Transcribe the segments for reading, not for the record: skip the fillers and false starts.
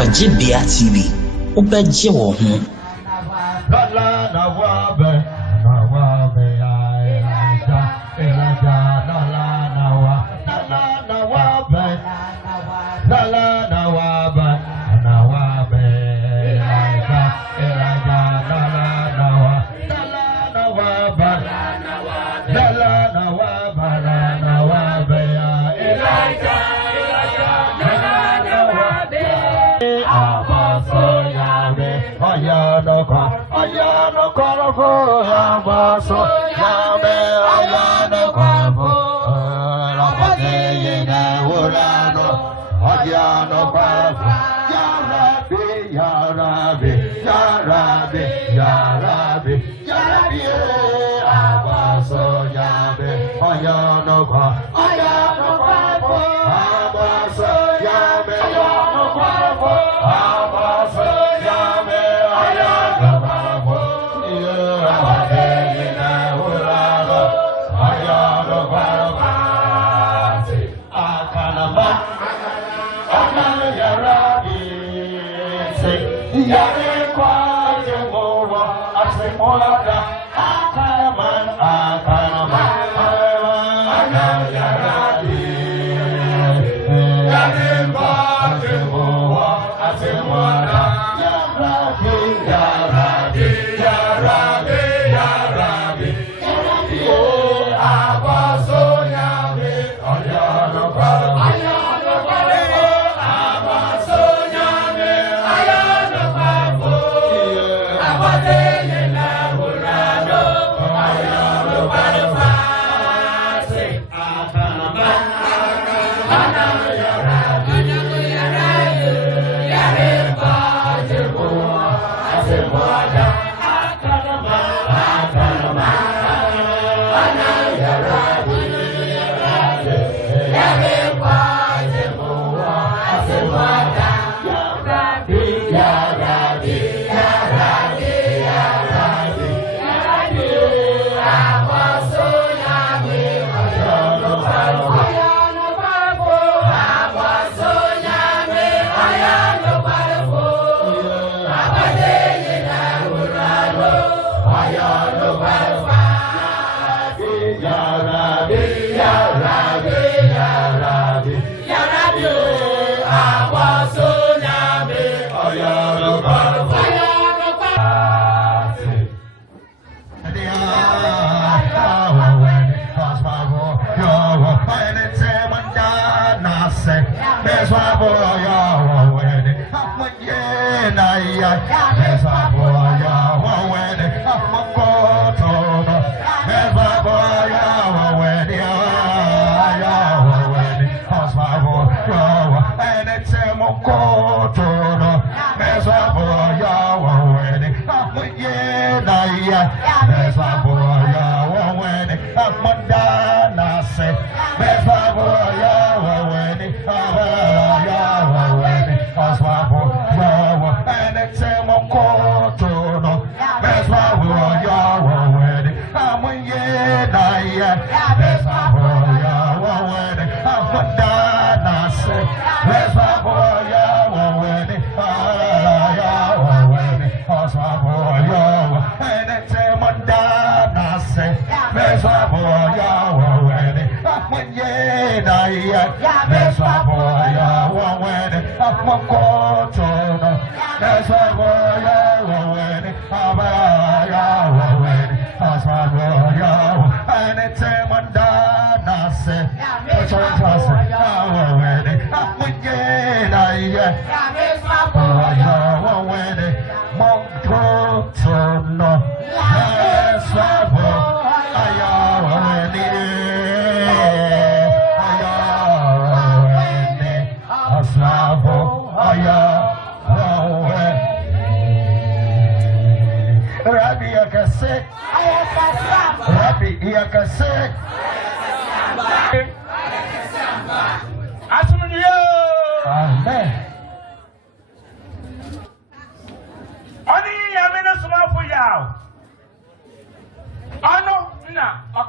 Ojibia TV, Ubeji Wohun.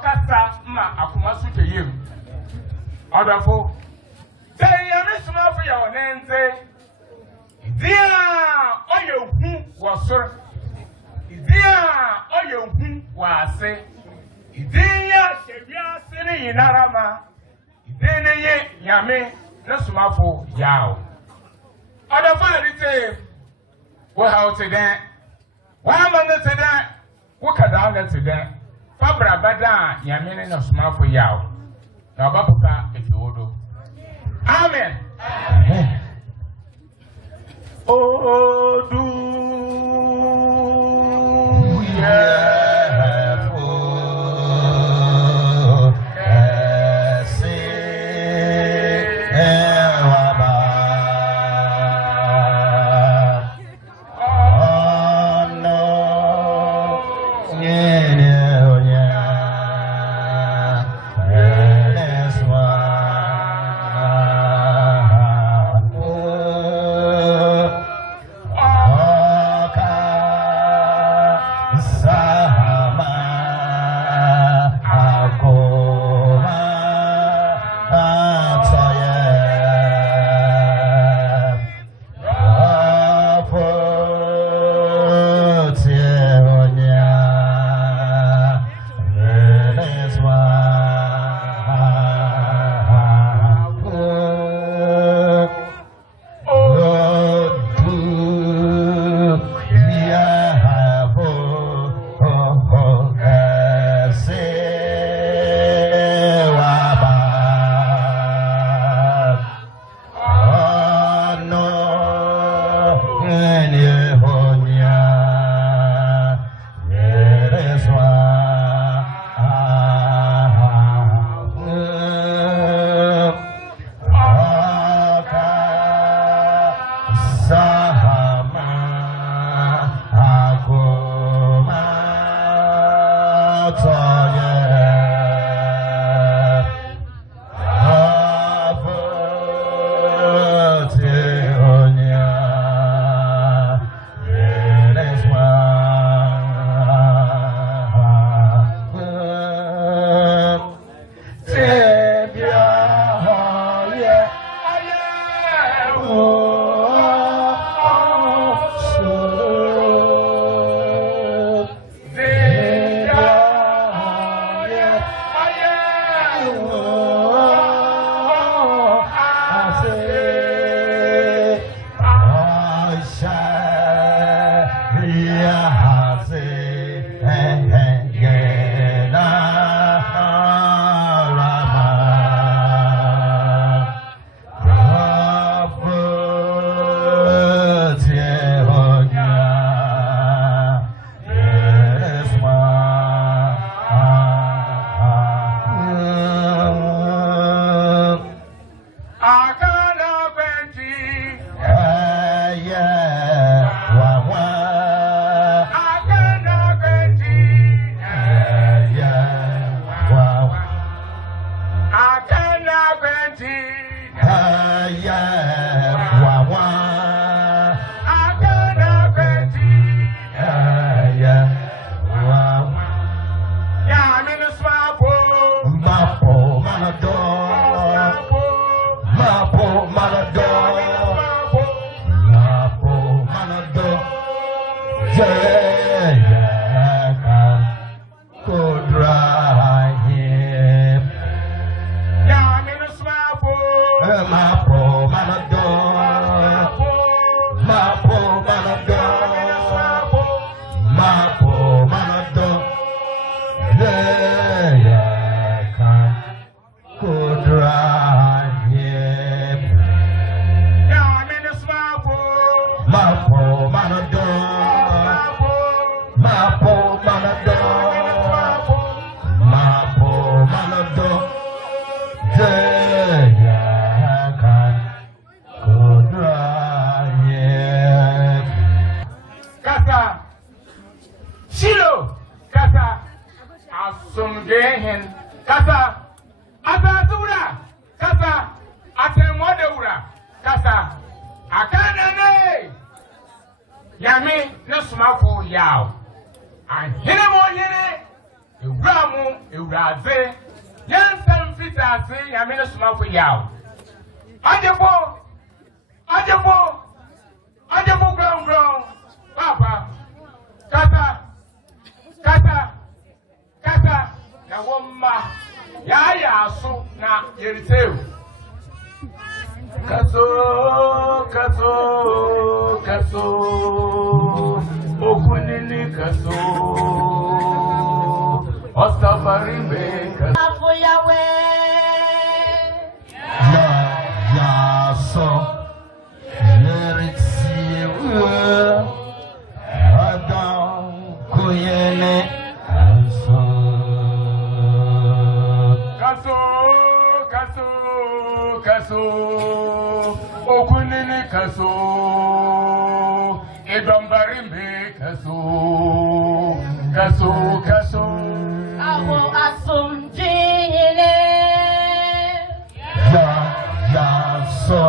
kasa ma akoma so teyem odafo say Nyame Somafo ya onenze dia oyehu wosor dia oyehu wase dia shewia sene yinarama idene ye Nyame Somafo Yawoh odafo Rites wo how today wa man today wo kada today Fabra bada Nyame Somafo Yawoh na bapuka efiwodo amen amen odu Nyame Somafo Yawoh. And hine mo hine ewuramu ewuraze yansam fitase Nyame no Somafo Yawoh Ajebo ground papa kata na womma ya so na yeriteu kaso okunini kaso osafari me kaso ya so Rites Adam kuyene kaso okunini kaso edombari me kaso awo asumjine ya so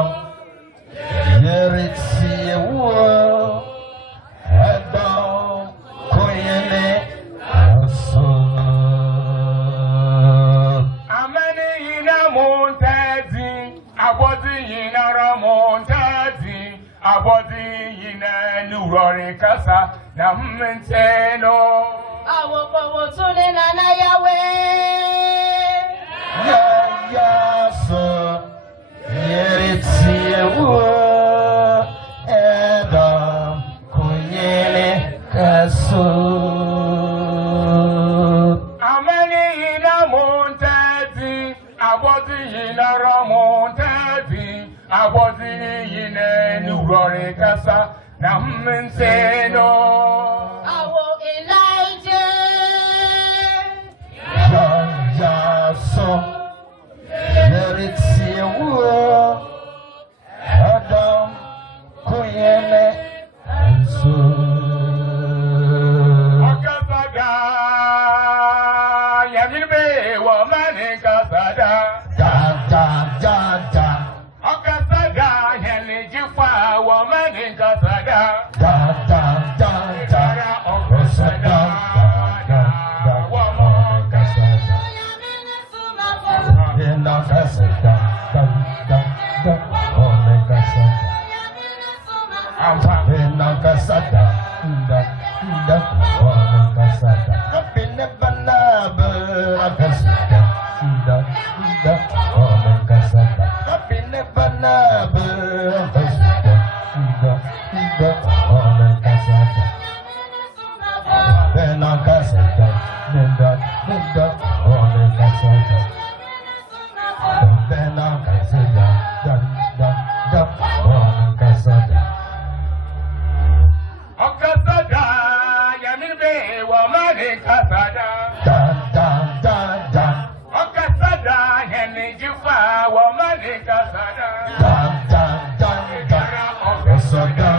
Rites Adam kuyene amani ina montazi abodi ina ramontazi abodi ina nurore kasa na mmenteno awo powo tune na Yahweh ya so Rites Adam kuyene kaso amani ina montazi abodi ina ramontazi abodi ina nurore kasa na mmenteno awo Elijah ya so Rites Adam kuyene kaso Akasada Yamibe wa mane kasada da Akasada Yele jifa wa mane kasada Kara okasada wa mane kasada Ampa Akasada Yamibe wa mane kasada Akasada Yele jifa wa mane kasada Kara okasada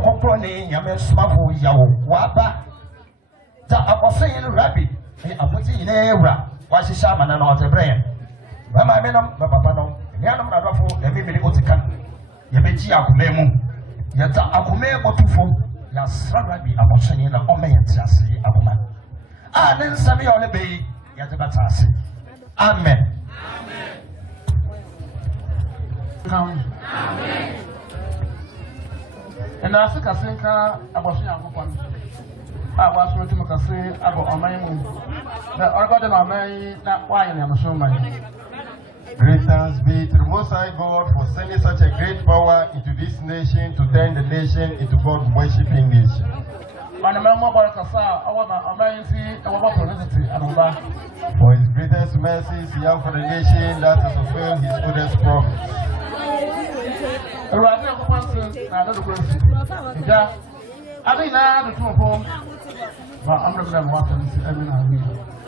Ɔkrɔnkrɔnyi Nyame Somafo Yawoh waba ta akɔfɛn Rabbi aboti nyina ewura wahyehyɛ amana na ɔtɛbrɛ bama me nom papa nom nyanom na dɔfo ɛmimiri otika yɛbɛgyi akoma mu yɛta akoma bɔtufo yɛasra Rabbi abɔhyɛne na ɔma yɛte ase aboma a ne nsɛm yɛ ɔne bɛyi yɛde bɛta ase amen Amen. And I think I think I was young. I was going to make a say about my moon. The organ of my not why I am so many. Great thanks be to the Most High God for sending such a great power into this nation to turn the nation into God worshipping nation. For his greatest mercies, he has for the nation that has fulfilled his oldest promise.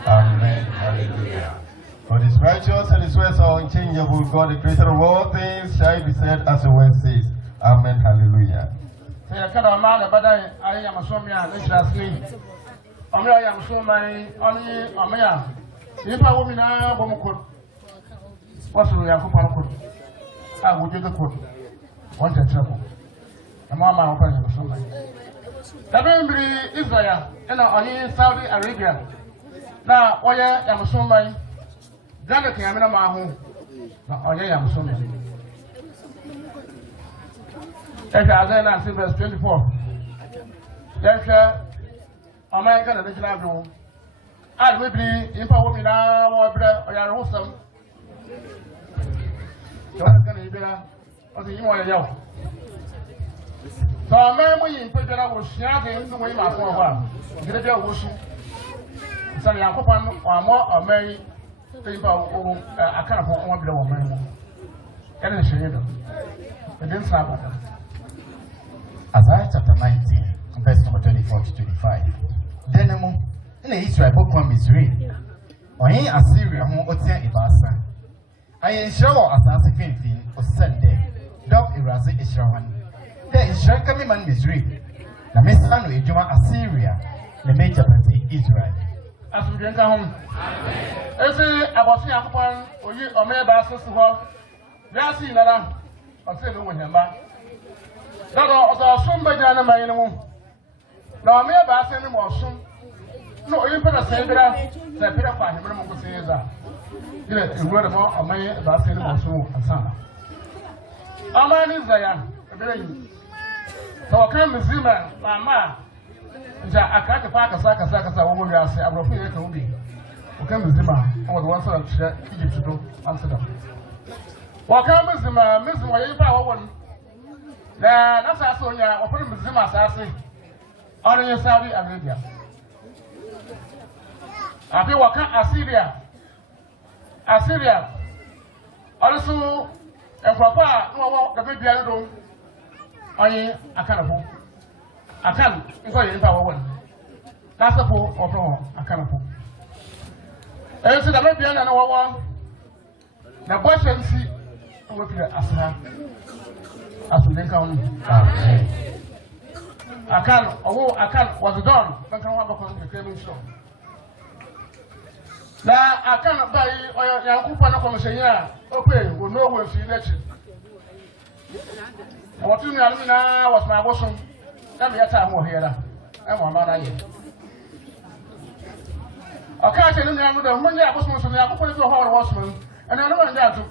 Amen. Hallelujah. For his righteous and his words are unchangeable. God, the creator of all things, shall be said as the word says. Amen. Hallelujah. Israel and Saudi Arabia. Now, Oya Yamusumai, Ghana Kamina Mahu, Oya Yamusumai. As in verse 24. Then, American and National. I will be in power with our brother or your awesome. So I'm going to be or the Yawoh. So a man we in Pedro was shouting the way my forward. Get a washing. So Yakopan or more or Mary people a kind of one below Mary. And it's a didn't stop. Isaiah chapter 19, verse number 24 to 25. Then in Israel book one Missouri. Or in Assyria, who would say Ibasa. I am sure as I say, or Sunday, Dog Erazi Ishrawan. There is Shankami man Missouri. The Messano Ejuma Assyria, the major party Israel. As we drink home, I say about the Aquan or you or may bass to her. That's in that. I'll say no one back. That was somebody on my animal. Now, may bass any more soon. No, you put a sailor, the Pirapa, the Roman Caesar. You were more or may bass any more soon and son. A man is there. So I can't be Zima, my ma. I can't pack a sack as a woman. I say, I'm a few to be. I can't be Zima, or the one sort of Egypt to do, answer them. What can be Zima, Miss Wayne Power one? That's also, yeah, or put him Zima, I say. ɔno Saudi Arabia abi wɔka Assyria ɔno so nkurɔfo a na wɔwɔ dabe bia no dom ɔnye akanafo akan nkɔ yɛ nipa wɔwɔ no n'asɛfo ɔfrɛ wɔn akanafo ɛyɛ sɛ dabe bia na wɔwɔ na bɔhyɛ nsi wɔpire asra asundinka ho akan was done banka ho abakɔ kekere no nso na akan bai oyo yankupa na komishenyi a ope wo no wo fi lechi wotu ni alumi na wasma abosun na me yata ho hera e mo ma na ye aka che ni anu da munye abosun so ya kokole to ho ro wasman ene no nja atu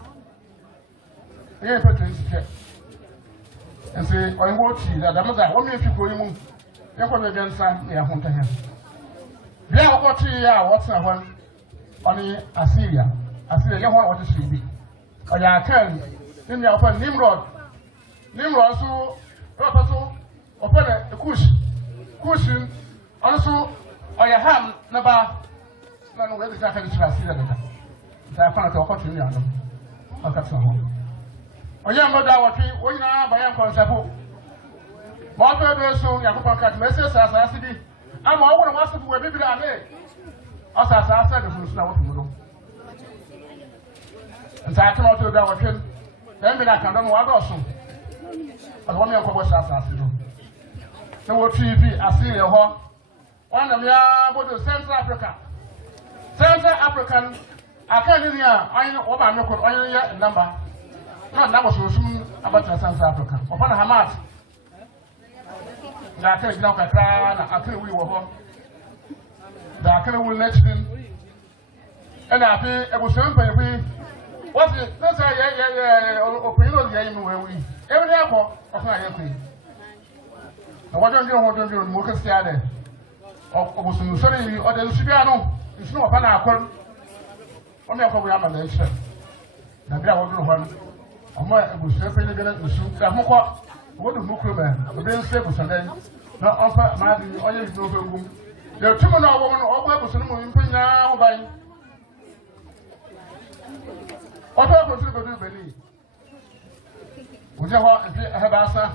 ye pe 20 ense oyin wo ti da da maza wo mi fi ko yimu ye ko be gensa ya ho tahe bia wo ti ya wo tsena ho oni Assyria ye ho wo ti sibi oya kan ni mi afa Nimrod so rafa so opere Kush also oya Ham na ba na no we bi ka ka ni Assyria da ta fa na to ko ti ni anu aka tsa ho oya mboda woti oyina bayan konsafo mo to do so yakopon kat message sa sibi ama owo na wasu we bibira ane asa de so na wotu do nta ka no to da wotwen dem bi na kan do mo wa do so aso me ko bo sa do na wotu bi Assyria ho wana me ya bodo Central African aka ni a ayin wo ba me ko ayin ya number na was sum about South Africa. Upon Hamat, the Akari now can cry, and Akari we were home. The Akari will let him. And I think it was simple. What's it? That's opinion of the aim where we every airport of my airplane. And what don't you do? Mocus Tiade or some sorry or the Luciano. It's no upon our call. Only a program of the nation. The girl will do one. Ọmọ ebusuafo ni gana nsu da mokọ wo do mokro ba obi nse ebusuadan na ọfa ma di oye bi no fengum de tumu na ọwọ no ọgba ebusuno mu mpanya ho ban ọtọ ko tiri ko du beni oje ho efi eheba asa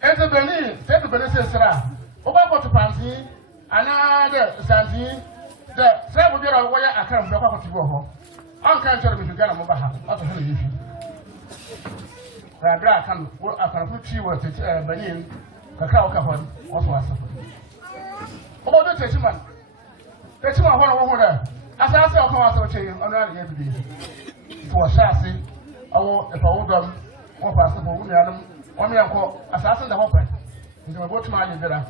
eze beni se du beni se sra ọgba ko to panti ana de santi de se bo bi ra wo ya akara mo ko to bo ho an kan chere bi gana mo ba ha ato ho ni fi Radra can work after a tree was Benin, Cacao Capon, also as a about the Techiman. Techiman, one order. As I say, I'll come out of chain on every day. It was chassis, or if I would them, or possible, one young call assassin the hopper. Into a boat mine in Vera.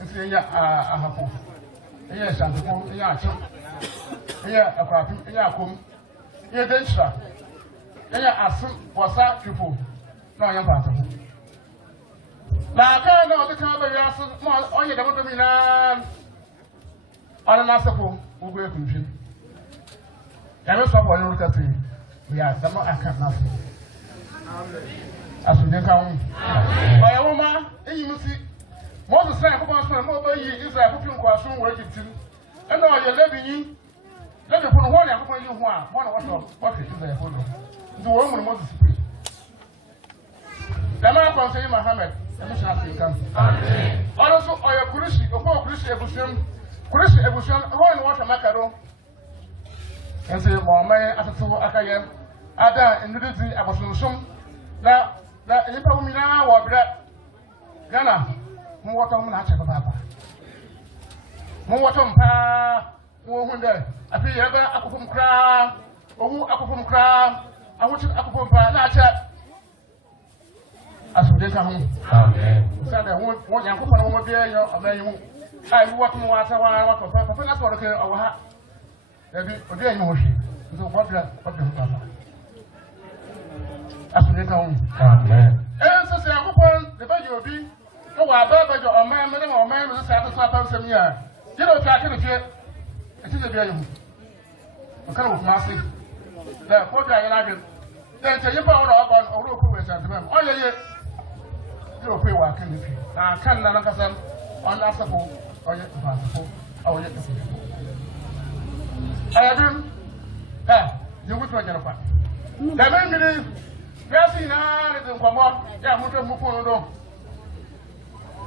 It's a hapo. Yes, and the Yacho. Here, a crap, Yakum. Here, Densha. Enya asu wasa tufu na yan pata na ka na o de ka ba ya so mo onye da bodo mi na ana na sefo wo go ekunfi ya me so for you ka ti ya da mo aka na so asu de ka hu ba ya wo ma eyi mu si mo so sai ko ba so mo ba yi Israel ko fin ko asu wo Egypt e na o ye lebi yin lebi funu ho na ko yi hu a mo na wo so what is Israel for the woman Moses free. The man from Sayyid Muhammad, the mission of the country. Also, or your Kurishi, or Kurishi Ebusham, who in water Macaro. And say, well, my Atatu Akayam, Ada, and Nudity, I was in some. Now, that if I mean now, or that Ghana, more water on Hatcha Papa. More water on Pa, more wonder. I feel ever Akupum Cra, or who Akupum Cra. I want you to go na chat. As we take home. Amen. So that one young couple over there, you know, I walk more water while I walk up. That's what okay. Our hat. There you know. So what the papa. As we take home. Amen. And so say I go the baby will be. Oh, I bet you a man, will satisfy some year. You know, tracking the jet. It is a very. I can't with massive. The quarter I like. Then say you power up on or local with them. Oh, yeah, you pay working with you. I can't understand. on Asafo, or yet Asafo, or yet I agree. You would not get a part. The men believe, Grassy now is in Common, Yamuto Mukono.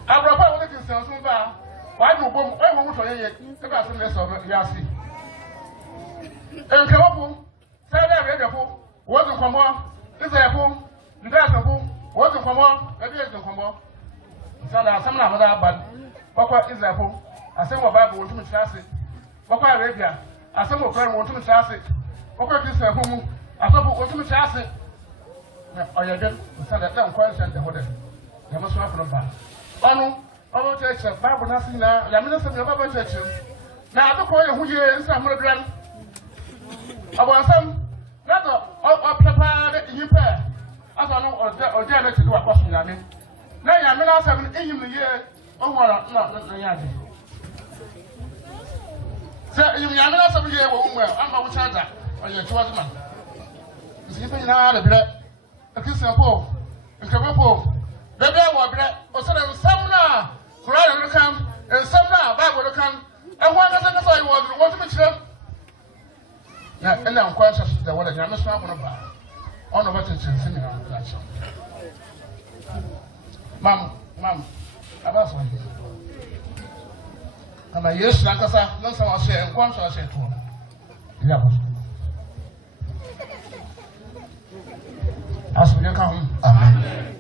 I brought out the concerns from Bar. Why do boom? I won't tell you about the rest of Yasi. And Kawapu, Sada Redapo, wasn't Common, this apple, the Dassapo, wasn't Common, maybe it's the Common. Sada, some of that, but Papa is apple. I say what Bible to me chassis. Papa Arabia, I say what prayer want to me chassis. Papa is a home, I thought what to me chassis. Or you did, so that don't question the order. You must have a bar. Oh, no, church, Bible nothing now, the minister of Bible church. Now, I don't call you here in some grand. About some, not a papa you pay. As I know, or Janet to do a question. I mean, now I'm not having in the year. Oh, well, not the Yankee. Sir, you are not some year, I'm a charger, or your choice man. You see, now the bread, a kiss and pole, and Kawapo. The bear will bread, or some now, Quran will come, and some now, Bible will come, and one doesn't know what to be true. And I'm quite sure that what I'm not going to buy. On the button, singing on the platform. Mom, about one. And I used to answer, no someone said, and once I said to him, yeah. As we come, Amen.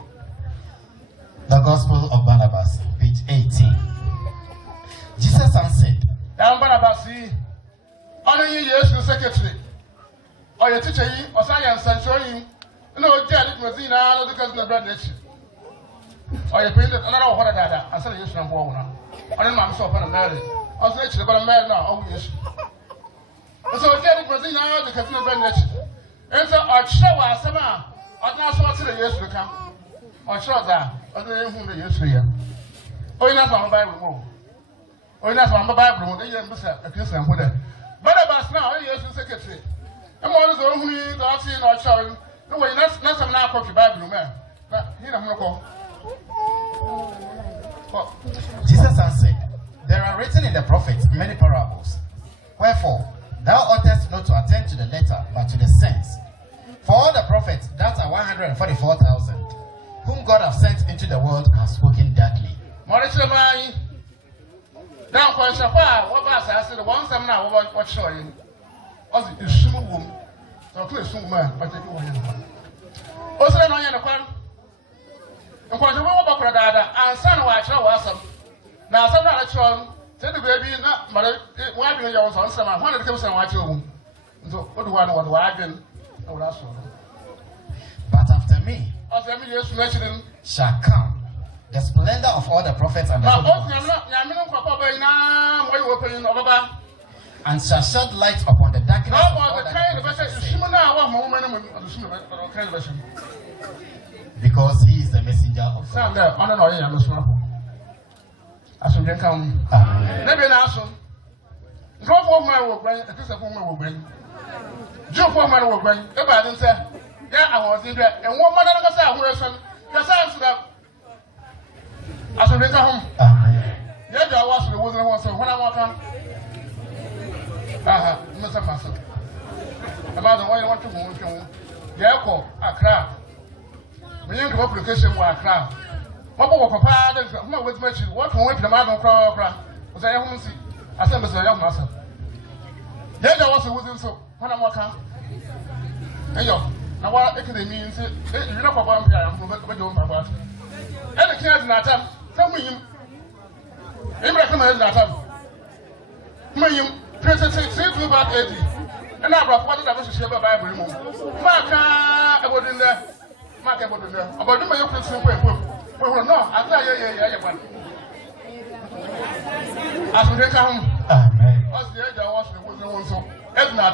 The Gospel of Barnabas, page 18. Jesus answered, I'm Barnabas, honor you, yes, the secretary. Or your teacher, or science, and show you. No, Janet Mazina, no, because the bread lecture. Or you painted another water data, I said, yes, I'm born now. I didn't mind myself on a marriage. I was lectured, but I'm married now, oh, yes. So Janet Mazina, because the bread lecture. And so our shower, summer, I'm not sure to the years to come. Or sure that, or the whom the years for you. Oh, you're not on the Bible. Oh, you're not on the Bible, they didn't miss a kiss and put it. But about now, yes, the secretary. I'm always only not seeing or showing. No way, not some now copy Bible, man. Here I'm going to call. Jesus answered, there are written in the prophets many parables. Wherefore, thou oughtest not to attend to the letter, but to the sense. For all the prophets, that are 144,000, whom God hath sent into the world, have spoken darkly. Now, question what was I said, one time now, what showing? Also, you soon woman, so clear soon man, but you will. Also, I know the one. And what you want about that, and son of our child was some. Now, some other child, tell the baby, not mother, why be your son, some 100,000 watch you. So, what do I know what wagon? Oh, that's all. But after me, as every year mentioning, shall come the splendor of all the prophets and the and shall shed light upon the darkness. Because he is the messenger of God. About the way you want to move, Yawoh, Accra. When you do application, Accra. What will papa, who was mentioned, what will wait the man of Accra? Was I home see? I said, Mr. Young Master. There was a wooden so, when I'm walking. And yo, now what it means, you know, Papa, I'm going to my wife. And the kids in that time, tell me, you recommend that time. Me, Princess, say to about 80. And I brought what I was to share about Bible. Mark, I was in there. Mark, I was in there. About the mayor principle. Well, no, I tell you, as we come, Amen. as the age I was, there was no one so. Edna,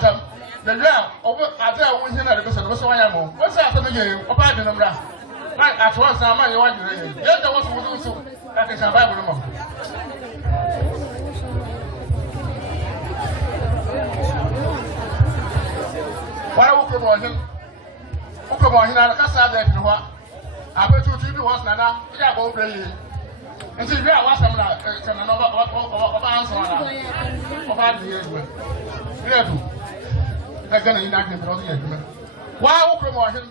the ground over I tell one here at the person was so I am. What's after me? Papa, the number. At once, I'm my one. Yet there was so. That is a Bible. Why come on him? Come on, I can't say that. I bet you was Nana. Yeah, go play. And so, yeah, what's some of answer about the year. They're going to enact him. Why promote him?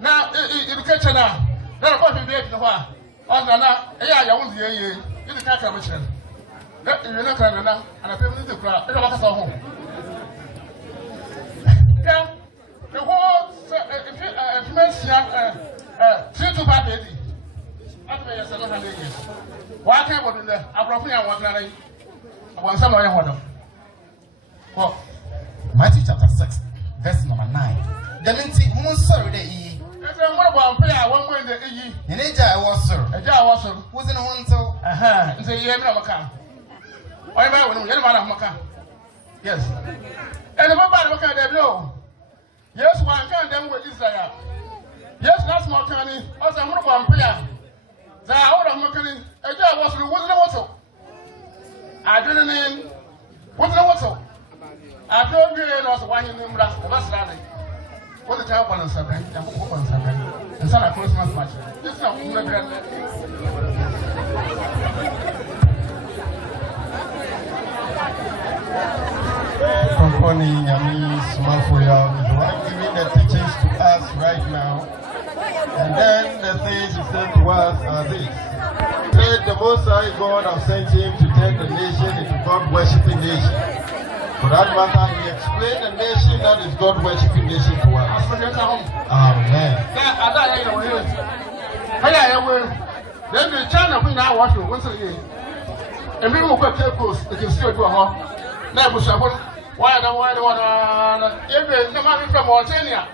Now, if you catch her now, then a coffee bake the while. On the now, yeah, I won't be a year. It's a calculation. You're not going to know, and I feel the crowd. It's about us all home. Yeah, the whole if you mention 3 to 5 days. After 700 years. Why can't we do that? I'm probably I want some of your water. Well, Matthew chapter 6, verse number 9. The minty, who's sorry that ye. What about prayer? One way the ye. In a jar was sir. A jar was sir. Who's in one so? Aha, say you have no account. Why am I when you have a account? Yes. And the mobile look at the blow. Yes, one can them with Israel. Yes, that's more canny. Also, I'm going prayer. The out of Macani, a jar was the water. I didn't mean what's the water. I told you it was why you named us the bus rally. What the child wants to say, and son of Christmas match. This is not Ɔkrɔnkrɔnyi Nyame Somafo is one giving the teachings to us right now. And then the things he said to us are this. Said the Most High God have sent him to turn the nation into God-worshipping nation. For that matter, he explained the nation that is God-worshipping nation to us. Amen. Then the China will now watch you once a year. And we will get close, it can still do a home. Never support. Why don't every the man from Mauritania?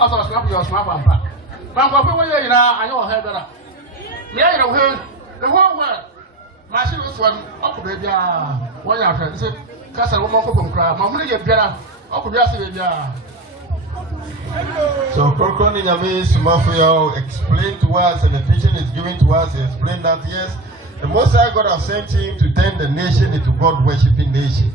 I thought snap your snap and pack. But what you know, I know her better. Yeah, you know, the whole world. My ship was one up to baby. One after, said, Castle woman from crowd. My money get better. Up to baby. So Ɔkrɔnkrɔnyi Nyame Somafo explained to us, and the teaching is given to us. He explained that yes, the Most High God has sent him to turn the nation into God-worshipping nation.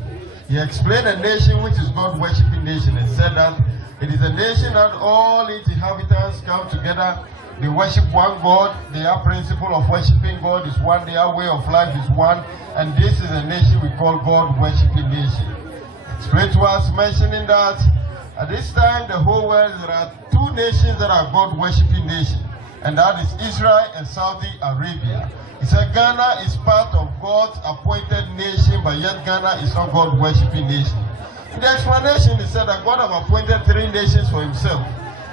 He explained a nation which is God-worshipping nation and said that it is a nation that all its inhabitants come together. They worship one God. Their principle of worshiping God is one. Their way of life is one. And this is a nation we call God-worshipping nation. Explained to us, mentioning that at this time, the whole world, there are 2 nations that are God-worshipping nations, and that is Israel and Saudi Arabia. He said Ghana is part of God's appointed nation, but yet Ghana is not God-worshipping nation. In the explanation, he said that God has appointed 3 nations for himself,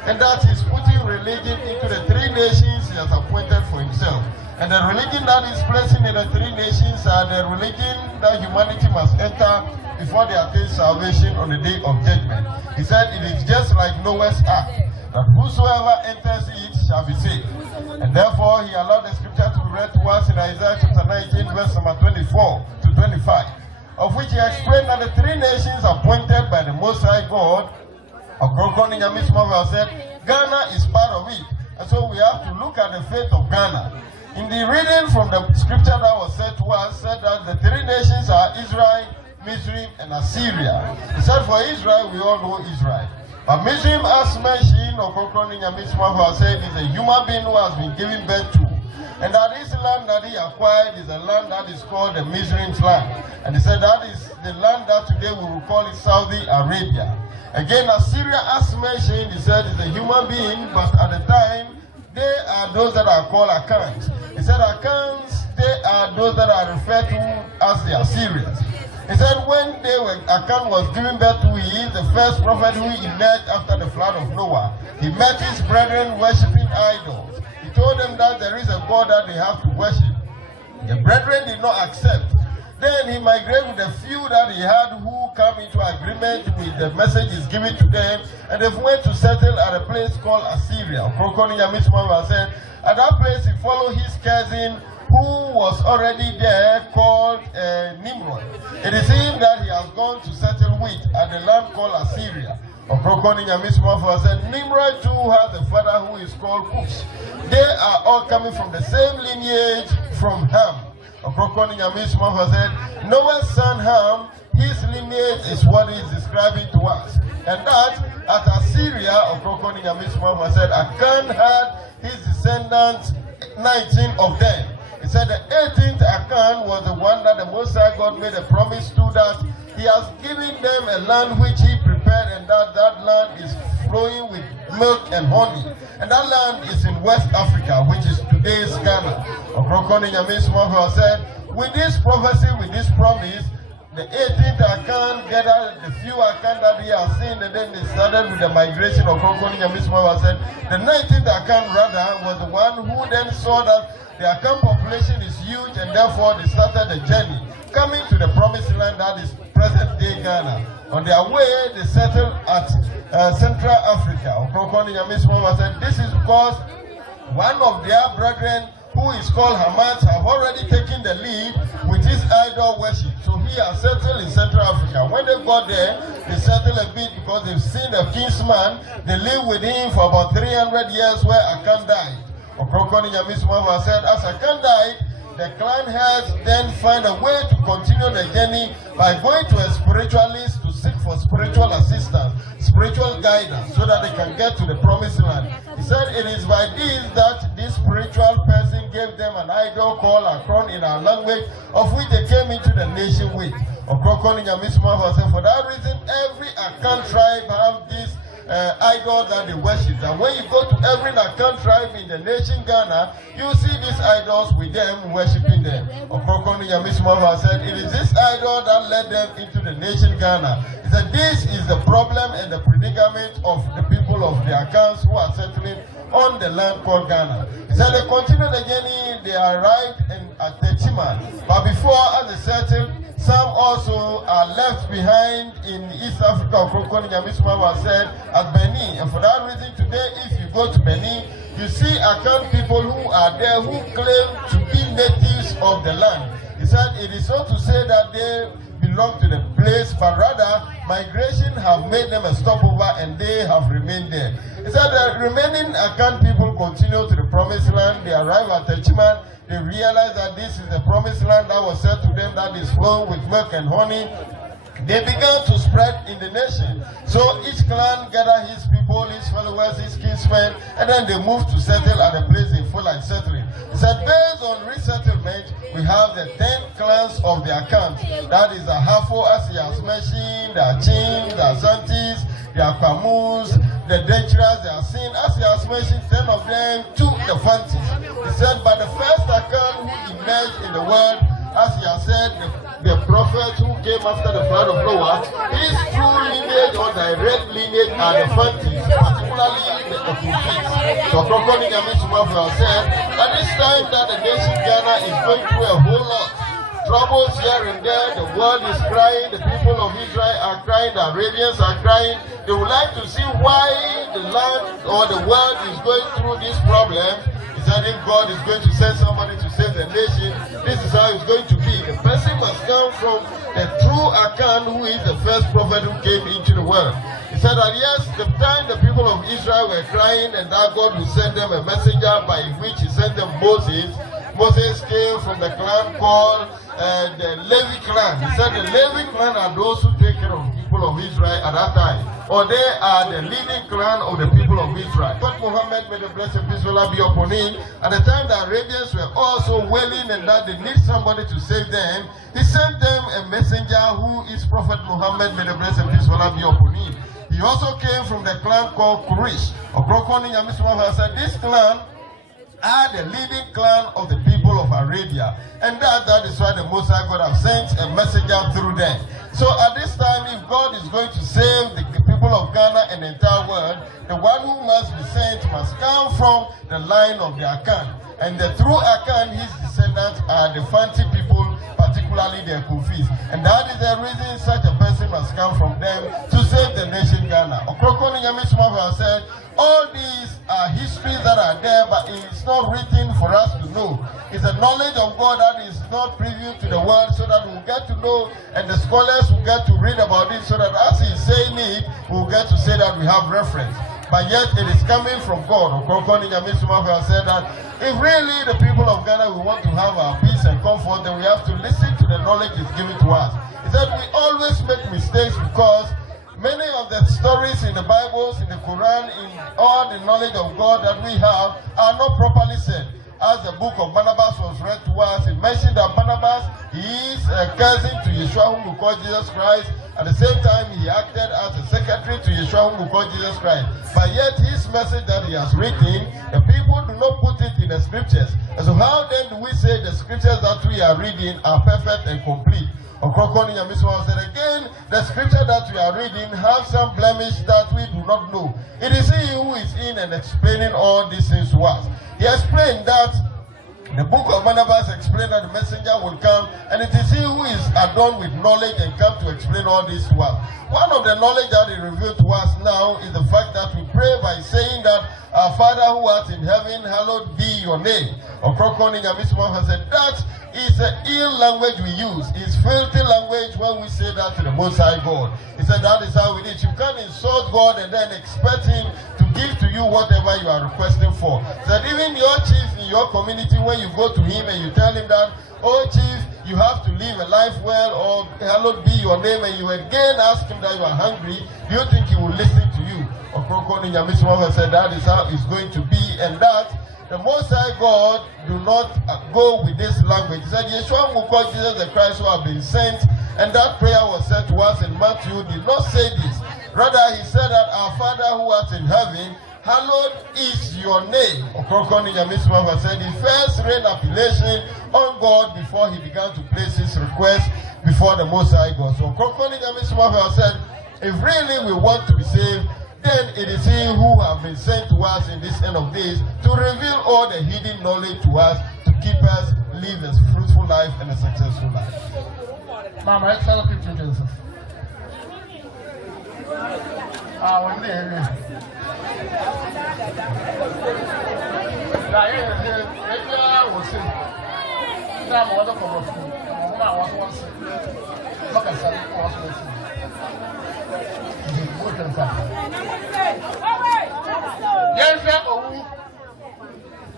and that he's putting religion into the 3 nations he has appointed for himself. And the religion that is placing in the 3 nations are the religion that humanity must enter before they attain salvation on the day of judgment. He said it is just like Noah's ark, that whosoever enters it shall be saved. And therefore he allowed the scripture to be read to us in Isaiah chapter 19, verse number 24 to 25, of which he explained that the 3 nations appointed by the Most High God, Ɔkrɔnkrɔnyi Nyame Somafo said, Ghana is part of it. And so we have to look at the fate of Ghana. In the reading from the scripture that was said to us, said that the 3 nations are Israel, Misrim, and Assyria. He said for Israel, we all know Israel. But Misrim, as mentioned, Ɔkrɔnkrɔnyi Nyame Somafo said, is a human being who has been given birth to. And that this land that he acquired is a land that is called the Misrim's land. And he said that is the land that today we will call it Saudi Arabia. Again, Assyria, as mentioned, he said is a human being, but at the time, they are those that are called Akans. He said Akans, they are those that are referred to as the Assyrians. He said when Akan was given birth to, he is the first prophet who emerged after the flood of Noah. He met his brethren worshipping idols. He told them that there is a God that they have to worship. The brethren did not accept. Then he migrated with the few that he had who come into agreement with the messages given to them, and they went to settle at a place called Assyria. Ɔkrɔnkrɔnyi Nyame Somafo said, at that place he followed his cousin who was already there called Nimrod. It is him that he has gone to settle with at the land called Assyria. Ɔkrɔnkrɔnyi Nyame Somafo said, Nimrod too has a father who is called Cush. They are all coming from the same lineage from Ham. Ɔkrɔnkrɔnyi Nyame Somafo said, Noah's son Ham, his lineage is what he is describing to us. And that at Assyria, Ɔkrɔnkrɔnyi Nyame Somafo said, Akan had his descendants, 19 of them. He said the 18th Akan was the one that the Most High God made a promise to, that he has given them a land which he prepared, and that land is flowing with milk and honey. And that land is in West Africa, which is today's Ghana. Ɔkrɔnkrɔnyi Nyame Somafo said, with this prophecy, with this promise, the 18th Akan gathered the few Akan that he has seen, and then they started with the migration of Ɔkrɔnkrɔnyi Nyame Somafo said. The 19th Akan rather was the one who then saw that the Akan population is huge, and therefore they started the journey coming to the promised land that is present-day Ghana. On their way, they settled at Central Africa. Ɔkrɔnkrɔnyi Nyame Somafo said this is because one of their brethren, who is called Hamas, have already taken the lead with his idol worship. So he has settled in Central Africa. When they got there, they settled a bit because they've seen the kinsman. They lived with him for about 300 years where Akan died. Ɔkrɔnkrɔnyi Nyame Somafo said, as Akan died, the clan heads then find a way to continue the journey by going to a spiritualist to seek for spiritual assistance, spiritual guidance, so that they can get to the promised land. He said it is by this that this spiritual person gave them an idol called Akron in our language, of which they came into the nation with. Ɔkrɔnkrɔnyi Nyame Somafo said, for that reason, every Akan tribe have this idol that they worship. And when you go to every Akan tribe in the nation Ghana, you see these idols with them worshiping them. Ɔkrɔnkrɔnyi Nyame Somafo said, it is this idol that led them into the nation Ghana. He said, this is the problem and the predicament of the people of the Akans who are settling on the land called Ghana. He said they continued the journey, they arrived at Techiman. But before, as they settled, some also are left behind in East Africa. Ɔkrɔnkrɔnyi Nyame Somafo said at Benin. And for that reason, today, if you go to Benin, you see Akan people who are there who claim to be natives of the land. He said it is not to say that they belong to the place, but rather migration have made them a stopover and they have remained there. He said the remaining Akan people continue to the promised land. They arrive at Techiman. They realize that this is the promised land that was said to them that is flowing with milk and honey. They began to spread in the nation. So each clan gathered his people, his followers, his kinsmen, and then they moved to settle at a place they feel like settling. He said, based on resettlement, we have the 10 clans of the Akan. That is the Hafo, as he has mentioned, the Achim, the Asantis, the Akamus, the Dangerous, the Asin. As he has mentioned, 10 of them took the Fantis. He said, but the first Akan who emerged in the world, as he has said, the prophet who came after the flood of Noah, his true lineage or direct lineage are the Fantis, particularly the Okufites. So Ɔkrɔnkrɔnyi Nyame Somafo said, at this time that the nation Ghana is going through a whole lot, troubles here and there, the world is crying, the people of Israel are crying, the Arabians are crying. They would like to see why the land or the world is going through this problem. That if God is going to send somebody to save the nation, this is how it's going to be. The person must come from the true Akan, who is the first prophet who came into the world. He said that yes, the time the people of Israel were crying and that God will send them a messenger by which he sent them Moses. Moses came from the clan called the Levi clan. He said the Levi clan are those who take care of the people of Israel at that time. Or they are the leading clan of the people of Israel. But Muhammad, may the blessed peace will be upon him. At the time the Arabians were also wailing and that they need somebody to save them, he sent them a messenger who is Prophet Muhammad, may the blessed peace will be upon him. He also came from the clan called Quraysh. Ɔkrɔnkrɔnyi Nyame Somafo said this clan are the leading clan of the people of Arabia. And that is why the Most High God have sent a messenger through them. So at this time, if God is going to save the people of Ghana and the entire world, the one who must be sent must come from the line of the Akan. And the true Akan, his descendants are the Fanti people, particularly the Kufis. And that is the reason such a person must come from them to save the nation Ghana. Ɔkrɔnkrɔnyi Nyame Somafo said, all these are histories that are there, but it's not written for us to know. It's a knowledge of God that is not previewed to the world, so that we'll get to know, and the scholars will get to read about it, so that as he's saying it, we'll get to say that we have reference. But yet it is coming from God. Ɔkrɔnkrɔnyi Nyame Somafo said that if really the people of Ghana we want to have our peace and comfort, then we have to listen to the knowledge it's given to us. He said we always make mistakes because many of the stories in the Bibles, in the Quran, in all the knowledge of God that we have are not properly said. as the book of Barnabas was read to us, it mentioned that Barnabas, he is a cousin to Yeshua, whom we call Jesus Christ. At the same time, he acted as a secretary to Yeshua, whom we call Jesus Christ. But yet, his message that he has written, the people do not put it in the scriptures. And so how then do we say the scriptures that we are reading are perfect and complete? Ɔkrɔnkrɔnyi said again, the scripture that we are reading have some blemish that we do not know. It is he who is in and explaining all these things to us. He explained that the book of Barnabas explained that the messenger will come, and it is he who is adorned with knowledge and come to explain all this to us. One of the knowledge that he revealed to us now is the fact that we pray by saying that our Father who art in heaven, hallowed be your name. Ɔkrɔnkrɔnyi has said that is an ill language we use. It's filthy language when we say that to the Most High God. He said that is how we did. You can't insult God and then expect him to give to you whatever you are requesting for. That even your chief in your community, when you go to him and you tell him that, oh chief, you have to live a life well, or hallowed be your name, and you again ask him that you are hungry, do you think he will listen to you? Ɔkrɔnkrɔnyi said that is how it's going to be, and that the Most High God do not go with this language. He said, Yeshua will call Jesus the Christ who have been sent, and that prayer was said to us in Matthew, did not say this. Rather, he said that our Father who art in heaven, hallowed is your name. Ɔkrɔnkrɔnyi said he first raised appellation on God before he began to place his request before the Most High God. So Ɔkrɔnkrɔnyi said, if really we want to be saved, then it is he who have been sent to us in this end of days to reveal all the hidden knowledge to us, to keep us live a fruitful life and a successful life. Mama, it's all 15 Genesis. One day, yes,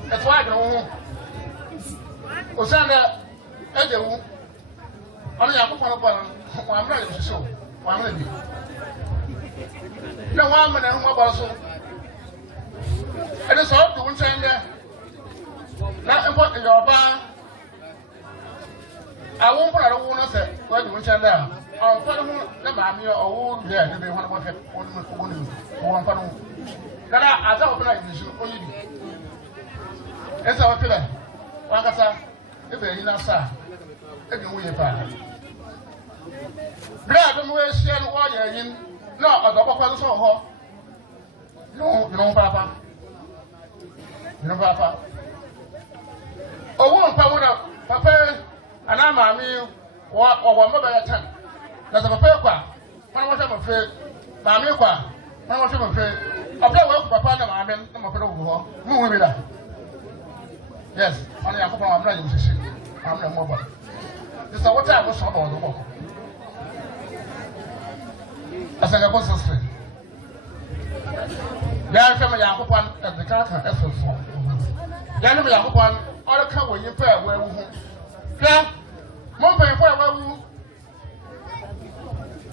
that's why I don't Osana Edewu. I'm not going to I'm ready to show. I'm ready. No one man who was so. And it's all the one time there. Not important in your bar. I won't put a woman say, what do you want there? I'll put the mammy or old there, they want to work at one. Then I don't like this only. It's our pillar. Wangasa, if you're in Asa, if you will find. Grab them where she and warrior in. No, a double father so hot. No, you know, Papa. You know, Papa. Oh, one power, Papa, and I'm a meal or one mother at 10. That's a paper. One was afraid. Mammy, one was afraid. I play well with Papa and I mean, I'm afraid of who will be that. Yes, only I'm ready to see. I'm not mobile. This is what I was about the book. As I was saying, there are family Yakopan at the Carter F4. Then we are upon all the cover you pay where we Claire, Mumbai where we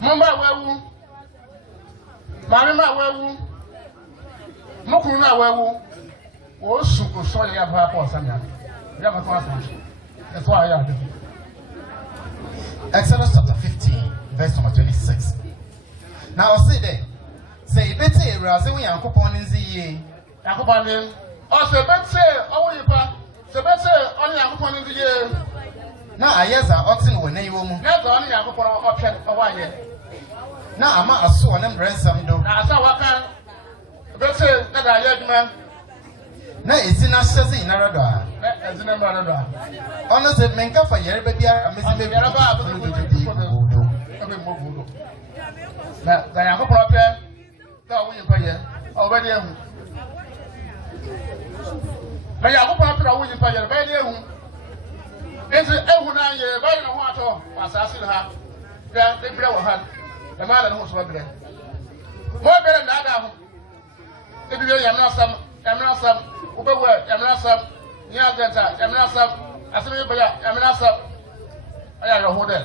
Mumbai where we Mamma where we Mukuna where we super sorry about Posania. Never confident. That's why I am. Exodus chapter 15, verse number 26. Now I'll say there. Say, Betty, Razi, we are coupon in the year. Yakopanin. Also, Betsy, oh, you pa. So, Betsy, only Yakopon in the year. Now, I yes, I oxen when they will move. Never only Yakopon option a while year. Now, I'm a so and ransom do. Now, I saw what can Betsy, that I yet man. No, it's in us as in Arada. As in a brother. Honestly, Menka for your baby, I'm missing the Yaraba. Now, the Yakopon up there, that we pay already. Now, Yakopon up there, we pay your baby. Is it every night you're buying a water? Was asking her. Yeah, they blow her. The man who's what there. More better than that. If you are not some. I'm not some. I'm not some. Yeah, I'm not some. I said, I'm not some. I am a hotel.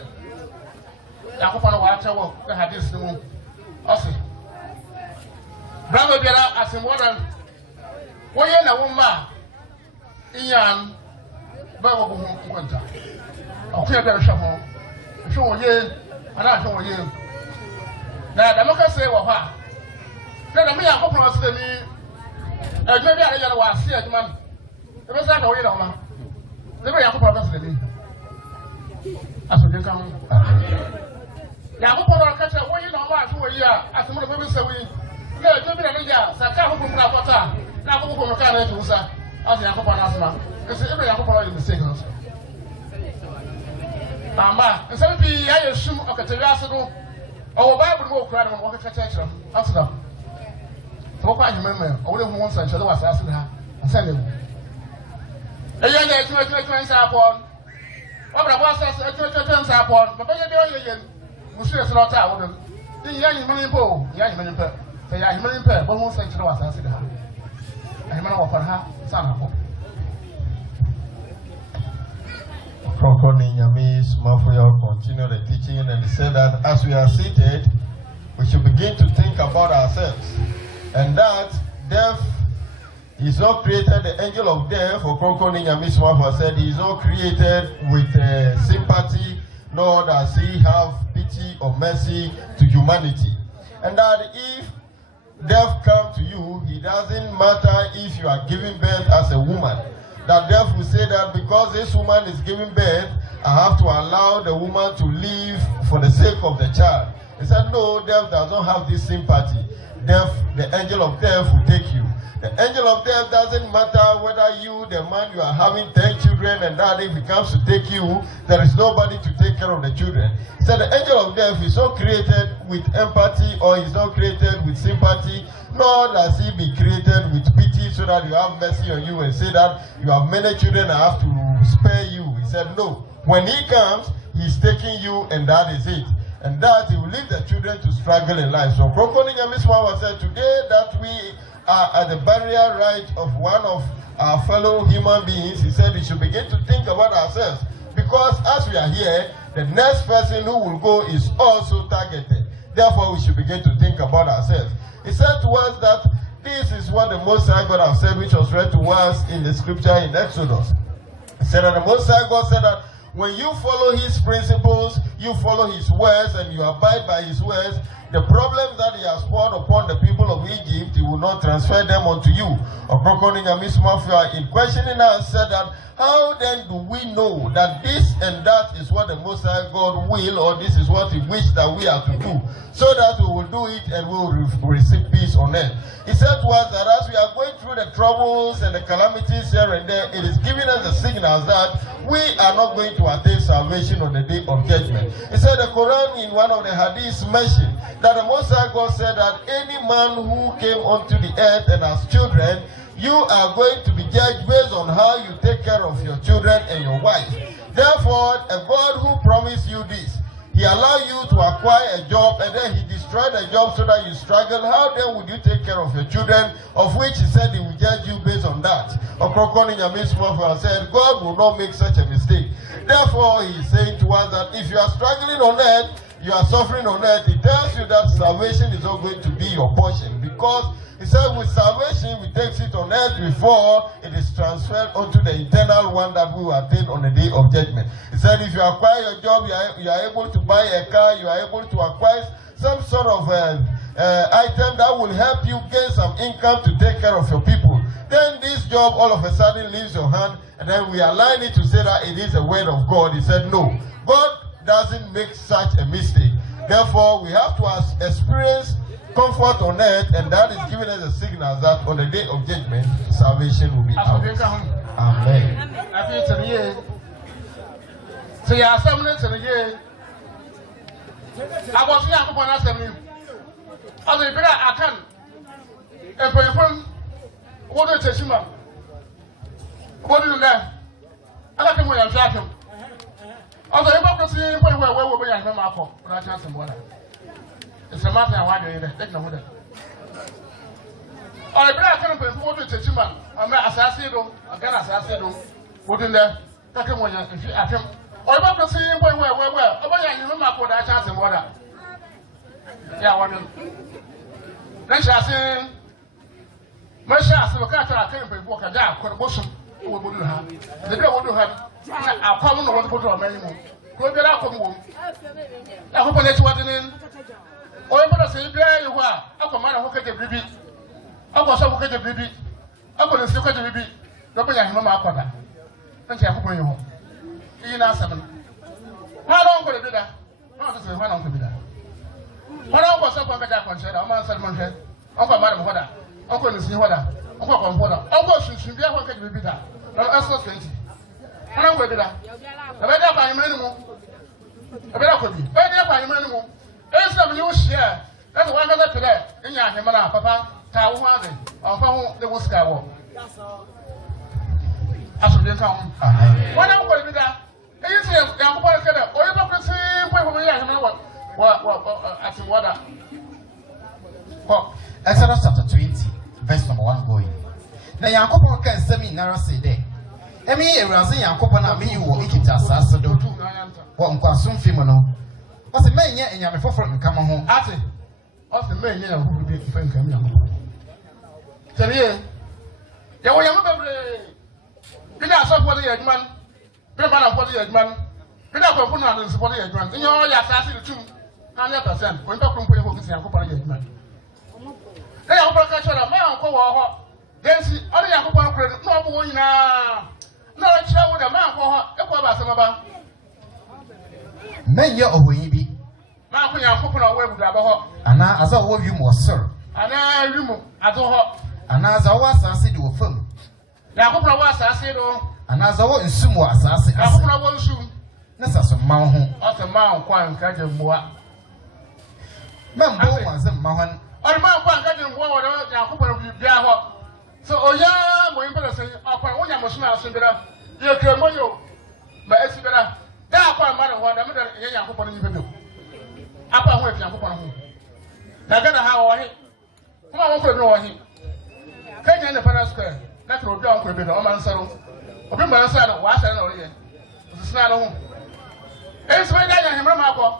Yakopano water work. They had this room. Also, Bravo Biela as in water. Why in a woman? Ian, Bible Winter. Okay, there is some show ye, and I show you. Now, the local say, well, then me, I hope I was the me. Maybe I was here, man. The best I know, you know, the way I hope I was the me. As we come, now, hope I catch a way in our life for a year, as the mother say we. No, it's been a year, so I can't hope now go from the car to Usa, as the Akapa Nasma. Because every Akapa is the same. Mama, and some people I assume of Catariaso or Bible will cry on what church. Answer them. For quite remember, only once I shall was asking her and send him. A young guy to a trans upon. What I was as a trans upon, but when you're again, Monsieur Slaughter, the young money pole, young money per. They are human pair, but won't say to us, I said, I'm not for her, son of her. Ɔkrɔnkrɔnyi Nyame Somafo continue the teaching, and he said that as we are seated, we should begin to think about ourselves. And that death is not created, the angel of death, Ɔkrɔnkrɔnyi Nyame Somafo said, he is not created with sympathy, nor does he have pity or mercy to humanity. And that if death comes to you, it doesn't matter if you are giving birth as a woman. That death will say that because this woman is giving birth, I have to allow the woman to live for the sake of the child. He said, no, death does not have this sympathy. Death, the angel of death will take you. The angel of death doesn't matter whether you, the man, you are having 10 children and that if it comes to take you, there is nobody to take care of the children. He said the angel of death is not created with empathy or is not created with sympathy, nor does he be created with pity so that you have mercy on you and say that you have many children and I have to spare you. He said no. When he comes, he's taking you and that is it. And that he will leave the children to struggle in life. So Ɔkrɔnkrɔnyi Nyame Somafo said today that we are at the barrier right of one of our fellow human beings, he said we should begin to think about ourselves. Because as we are here, the next person who will go is also targeted. Therefore, we should begin to think about ourselves. He said to us that this is what the Most High God has said, which was read to us in the scripture in Exodus. He said that the Most High God said that when you follow his principles, you follow his words, and you abide by his words, the problems that he has poured upon the people of Egypt, he will not transfer them onto you. Ɔkrɔnkrɔnyi Nyame Somafo in questioning us said that, how then do we know that this and that is what the Most High God will, or this is what he wished that we are to do, so that we will do it and we will receive peace on earth. He said to us that as we are going through the troubles and the calamities here and there, it is giving us the signals that we are not going to attain salvation on the day of judgment. He said the Quran in one of the hadiths mentioned that the Most High God said that any man who came onto the earth and has children, you are going to be judged based on how you take care of your children and your wife. Therefore, a God who promised you this, he allowed you to acquire a job and then he destroyed the job so that you struggle. How then would you take care of your children, of which he said he will judge you based on that? Ɔkrɔnkrɔnyi Nyame Somafo said, God will not make such a mistake. Therefore, he is saying to us that if you are struggling on earth, you are suffering on earth, he tells you that salvation is not going to be your portion, because he said with salvation we take it on earth before it is transferred onto the eternal one that we will attain on the day of judgment. He said if you acquire your job, you are able to buy a car, you are able to acquire some sort of item that will help you gain some income to take care of your people. Then this job all of a sudden leaves your hand, and then we align it to say that it is the word of God. He said no, God doesn't make such a mistake. Therefore, we have to experience comfort on earth, and that is giving us a signal that on the day of judgment, salvation will be ours. Amen. Although hypocrisy, where we are no mark, but I chance and water. It's a matter of why you're taking a water. Or a black company who wanted to Chiman, I'm not assassinated, again assassinated, wouldn't there? Take him when you at him. Or hypocrisy, where, about you no mark, but I chance and water. Yeah, one. Then she has seen. My shas of a cat, I came with walk a dark, could bosom, wo bodu ha de bi wo do ha na akwam no wo bodu o mani mu ko bi ra akwam wo na ko pele ti wa dinin o yin bada se bi ayi ho a akwam na ho ka de bibi akwa so ko ka de bibi akwa ne se ko de bibi do ba ya hima ma akwada nti akwam yi ho yi na asam ha don ko de bi da ha to se ha na ko bi da ha don ko so ko ka da kon se da o ma sa man se akwa ma da ho da akwa ne se ho da akwa kon ho da akwa sunsun bi akwa ka de bibi da na Exodus 20 ha na ko bi da na be da ba hima ni mu e be da ko bi be da ba hima ni mu e se bi wo share e so wa ga da tele nya hima na papa ta wo ha de on fa ho de wo ska wo asubien ka ho wana ko bi da e yi se ya ko pa ka da o yi ba ko se po ho ya hima wa atimwada Exodus chapter 20 verse number 1 going. Na Yankopon kan sami nara say there. Emi ewuraze Yankopon na me yi wo Egypt asase do. Wo nkwaso mfim no. O se menye enyame foforo nka mo ho. ate o se menye na hu bi fa nka mi Yankopon teriye ya wo yamu bebre bi da so fo de yadman bi ba na fo de yadman bi da ko fo na no fo de yadman nyo ya asase de tum 100% ko nta ko mpo ye ko kisi Yankopon yadman e Yankopon ka chola ma ko wo ho densi o de Yankopon ko no obo wo nyina na o chia wo da ma ko ho e ko ba asema ba Menye ohoyi bi. ma ko Yankopon o webu da ba ho Ana aza wo wi mo sor. ana wimu azo ho Ana aza wo asase de wo fam. Yankopon wa asase do Ana aza wo nsum wo asase ase. Yankopon wa nsu Na saso ma ho. o se ma nkwa nka de mboa Membo mo azem ma ho. o ma nkwa nka de mboa wo da Yankopon bi bia ho so oya mo yin pele se akwa wo nya mo suma asundira ye kremo yo ma esibira da akwa ma de ho da me da ye Yankopon ni bedo apa ho e Yankopon ho na ga na ha wo he kuma wo ko no wo he kanya ne para square na tro obi an ko bedo o ma nsaro obi ma nsaro wa asare na o ye sina no ho esi me da ya hemra ma akọ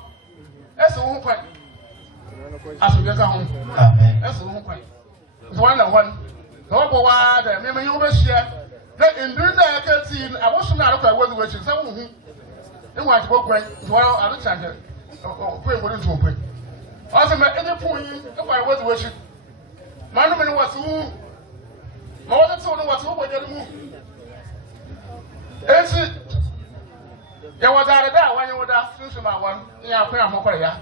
esi wo ho kwan asubia ka ho Amen. esi wo ho kwan so wan na hon no bo wa da me me yu be hia na induru da ya ka ti abosu na akọ awu we chi se wo hu e wa ti bo kwan so wa adu change o pe bo ntu pe o se me ene fun yi e kwa awu we chi manu me ni wasu ma wa tso no wasu bo je mu esi ya wadare da wanye wada sunsu ma wan ya kwa amokore ya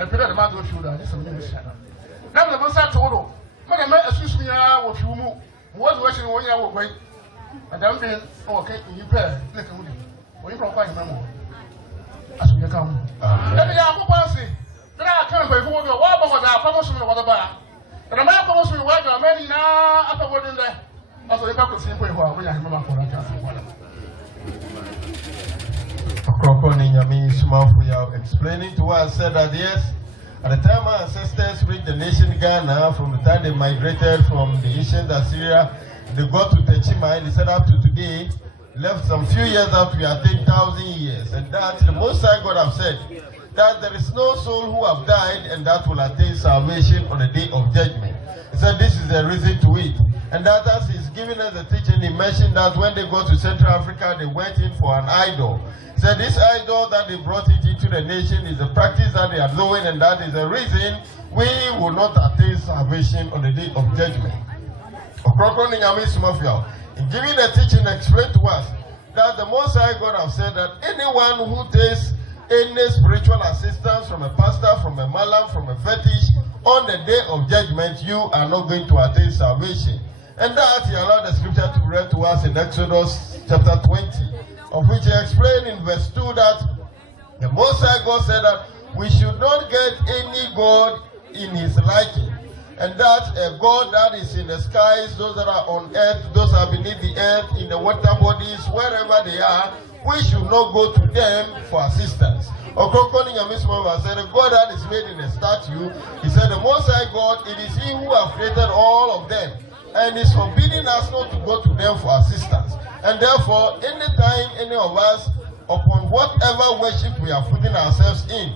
e pere de ma do shuda ni sam ni sha na me mo sa toro me de me asusu ya wo fiu mu wo do shi wo ya wo gwai adam bi o ke yi pe ne ka wudi wo yi pro kwa ni mo asu ya ka mu e ya ko pa si tra ka ba fu wo do wa ba wo da kwa mo su wo da ba na ma kwa mo su wo da me ni na apa wo din de aso ya ka ko si po ho a wo ya ma ko ra ka so wa Ɔkrɔnkrɔnyi Nyame Somafo Yawoh explaining to us said that yes, at the time our ancestors reached the nation Ghana, from the time they migrated from the ancient Assyria, they got to Techima, they said up to today, left some few years after we are 10,000 years. And that the Most High God have said that there is no soul who have died and that will attain salvation on the day of judgment. He said this is the reason to it. And that as he's giving us the teaching, he mentioned that when they go to Central Africa, they went in for an idol. He said this idol that they brought it into the nation is a practice that they are doing, and that is the reason we will not attain salvation on the day of judgment. Ɔkrɔnkrɔnyi Nyame Somafo Yawoh, in giving the teaching, explained to us that the Most High God have said that anyone who takes any spiritual assistance from a pastor, from a malam, from a fetish, on the day of judgment, you are not going to attain salvation. And that he allowed the scripture to be read to us in Exodus chapter 20, of which he explained in verse 2 that the Most High God said that we should not get any God in his liking. And that a God that is in the skies, those that are on earth, those that are beneath the earth, in the water bodies, wherever they are, we should not go to them for assistance. Ɔkrɔnkrɔnyi Nyame Somafo said, the God that is made in a statue, he said, the Most High God, it is he who has created all of them. And is forbidding us not to go to them for assistance. And therefore, anytime any of us, upon whatever worship we are putting ourselves in,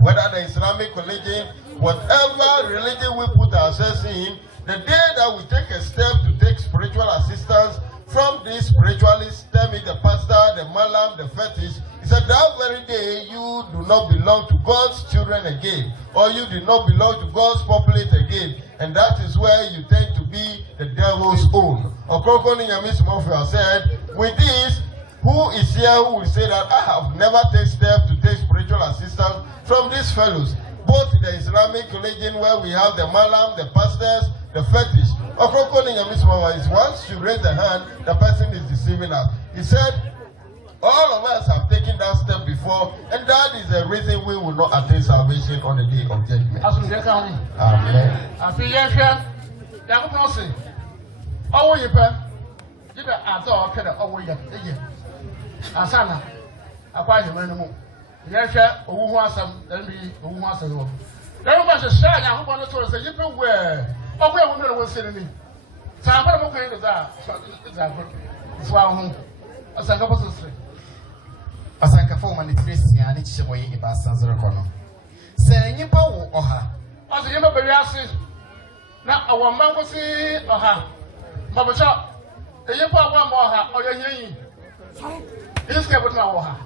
whether the Islamic religion, whatever religion we put ourselves in, The day that we take a step to take spiritual assistance from these spiritualists, tell me the pastor, the malam, the fetish, he said that very day you do not belong to God's children again, or you do not belong to God's populate again, and that is where you tend to be the devil's own. Ɔkrɔnkrɔnyi Nyame Somafo said, with this, who is here who will say that I have never taken steps to take spiritual assistance from these fellows, both the Islamic religion where we have the malam, the pastors, the fetish. Ɔkrɔnkrɔnyi Nyame Somafo is once you raise the hand, the person is deceiving us. He said, all of us have taken that step before, and that is the reason we will not attain salvation on the day of judgment. Amen. Asana akwa yemanu mu yehwe owu hu asam dan bi owu hu asam wo dan ba se sha nya ho no to se yipe we okwa ewu no wo se ni sa ba mo kan da za so ahun asanka posose asanka fo man tresia ni chiche boye ibasa zero kono se nyipa wo oha ase yemba bewi ase na awon man ko si oha babocha eyipa awon mo oha oyeyin this guy was not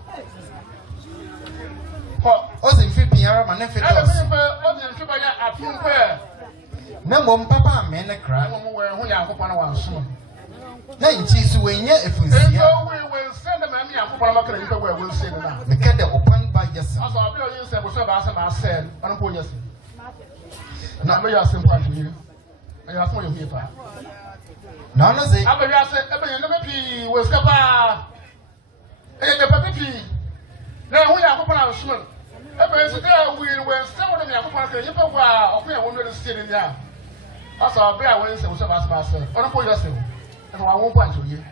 Ozi mfipiara manefe dos. Na mo mpapa amene kra. Na nchi su wenye efunsia. Mekade opan ba yesa. Na me yasa mpa hwe. Ayi afọ yo hiepa. Na no ze. Aba yasa ebe yo na pi weskapa. The papi now we are going to swim. Every day we were some of them are going to go out. We are going to sit in there. That's our bear when it's a master. On a point yourself. And I won't point to you.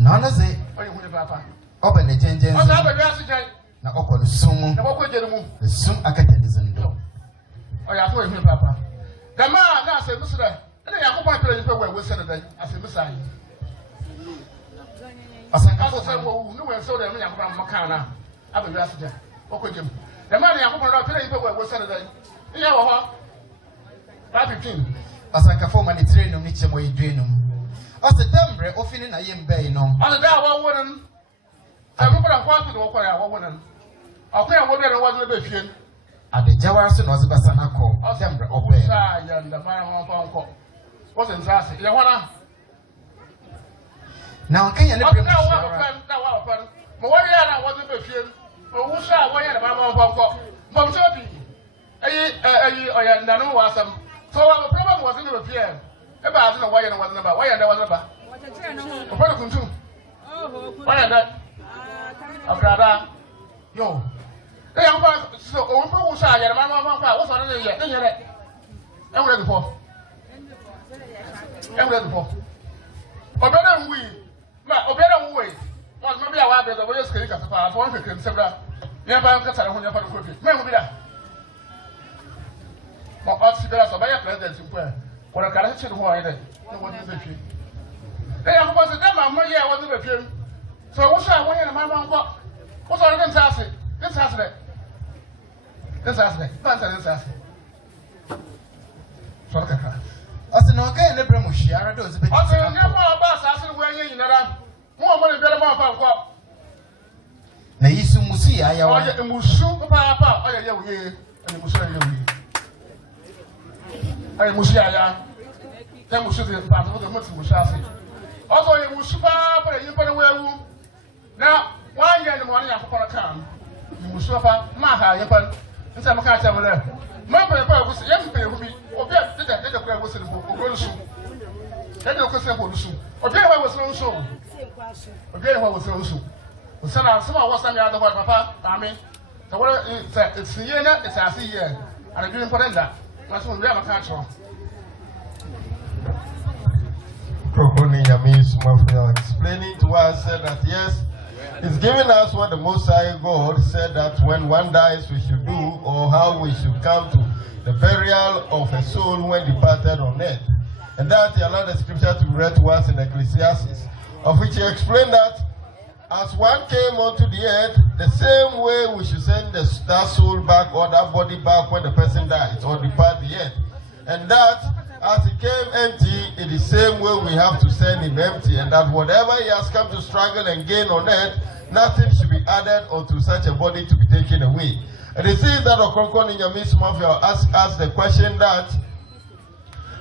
None of it. Or you will papa. Open the changes. What's up, Master? Now, open the sum. The sum I can listen to. Oh, I told him, Papa. The man now said, Mr. And I have to play where we said that as a missile. Asanka so say wo no we so dem ya kwa makana abewi asija okogem the man ya kwa na pele ibe we say that iya wo ho 15 asanka fo man train no ni chemo yedrenum ase dembre ofini na yembe no ase da wo wonan amu bra kwa tu do kwa ya wo wonan akwa wo bia no wo be fie ade jawara so no zibasa na ko dembre obe sa ya nda mara ho fa nko wo se nsase ya hona now can you let me know what what ya was be fie o wu sha wo ya na mama nko mom so bi ayi oya nda no wasam so our problem was in the fie e ba adu na wo ya na was na ba wo ya na was na ba o fa kuntu wo ya na abrada yo e ya fa so o wu sha ya na mama nko wo so na ye e yere e wure before obeda nwi ma obeda nwi was no be awa be the skeri ka fa for one kekere sebra ye ba nka tare ho nya fa ko bi me hu bi da mo osi bela so ba ya president mpo e ko na kala che ho ayi de no wo be twi e ya ko se da ma mo ye wo be twi so wo sha wo ye na ma nko wo so na nsase ba nsase so ka ase no kan ne bremo hwiara do zebe ase nya ma ba asase wo anya nyinara mo mo ne bere ma fa nko na yisu musu ya ya wa oye musu papa oye ye wuye oye musu ya ye wuye oye musu ya musu de pa to mo ti musu ase oso oye musu papa yin pa ne wewu na wanya ne mo ne yakopara kan musu papa ma ha ye pa nsa mo ka cha mo le ma pa pa wusu ye mpe hu bi obi a de kwa wusu ne ko ko su de ko se ko su obi a wusu so obi a wusu so usana sama wasa mi adwa papa tami to wora it's here na it's as here and I do important that that's what we have a culture Ɔkrɔnkrɔnyi Nyame Somafo explaining to us said that yes, it's giving us what the Most High God said that when one dies we should do, or how we should come to the burial of a soul when departed on earth. And that he allowed the scripture to be read to us in Ecclesiastes, of which he explained that as one came onto the earth, the same way we should send that soul back or that body back when the person dies or depart the earth. And that as he came empty, in the same way we have to send him empty, and that whatever he has come to struggle and gain on earth, nothing should be added unto such a body to be taken away. And it says that Ɔkrɔnkrɔnyi Nyame Somafo asked the question that,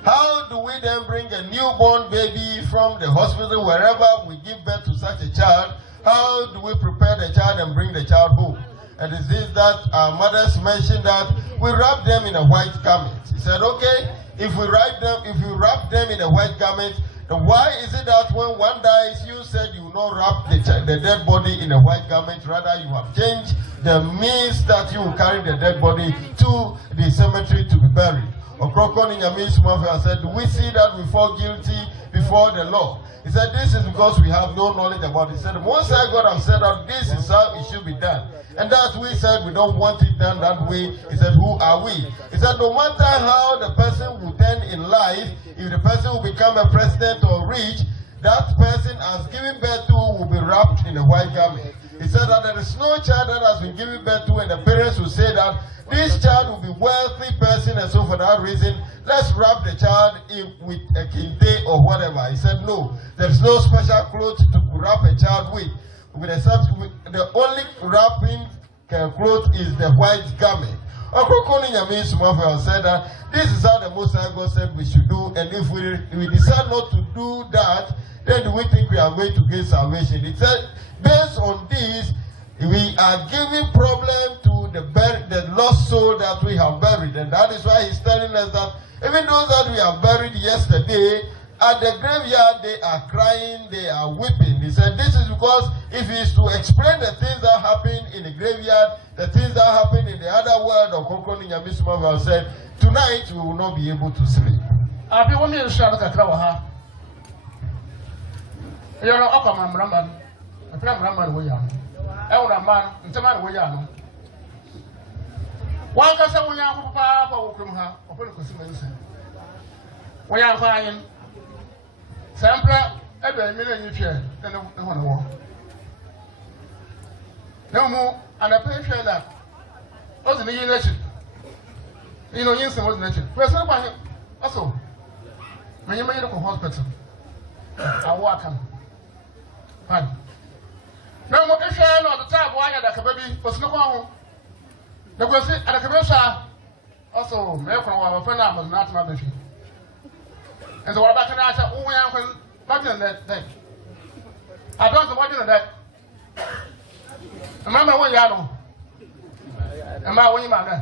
how do we then bring a newborn baby from the hospital, wherever we give birth to such a child? How do we prepare the child and bring the child home? And it says that our mothers mentioned that we wrap them in a white garment. He said, okay, if you wrap them in a white garment, then why is it that when one dies, you said you will not wrap the dead body in a white garment, rather you have changed the means that you will carry the dead body to the cemetery to be buried? Ɔkrɔnkrɔnyi Nyame Somafo said, do we see that we fall guilty before the law? He said, this is because we have no knowledge about it. He said, the Most High God have said that this is how it should be done. And that we said we don't want it done that way. He said, who are we? He said, no matter how the person will turn in life, if the person will become a president or rich, that person as given birth to will be wrapped in a white garment. He said that there is no child that has been given birth to, and the parents will say that this child will be wealthy person, and so for that reason, let's wrap the child in with a kente or whatever. He said, no, there's no special clothes to wrap a child with. The only wrapping cloth is the white garment. Ɔkrɔnkrɔnyi Nyame Somafo said that this is how the Most High God said we should do, and if we decide not to do that, then do we think we are going to gain salvation? It said, based on this, we are giving problem to the lost soul that we have buried, and that is why he's telling us that even those that we have buried yesterday, at the graveyard they are crying, they are weeping. He said this is because if he is to explain the things that happen in the graveyard, the things that happen in the other world, Ɔkrɔnkrɔnyi Nyame Somafo said, tonight we will not be able to sleep. Sempre ebe mmiri nyi hwe ne hono wo. Na mu anape hwe na ozi ni yin echi. Ni no yin se ozi na echi. Kwese kwa he aso. Menye menye ko hospital. Awo akam. Pan. Na mu hwe na the tab wa ya da ka baby osi no kwa ho. Na kwese adaka be sha. Aso me kwa wa fa na mo na atma be hwe. And so what about I said, oh, I'm going to I don't know what you're that. Remember what you know? Am I winning my man?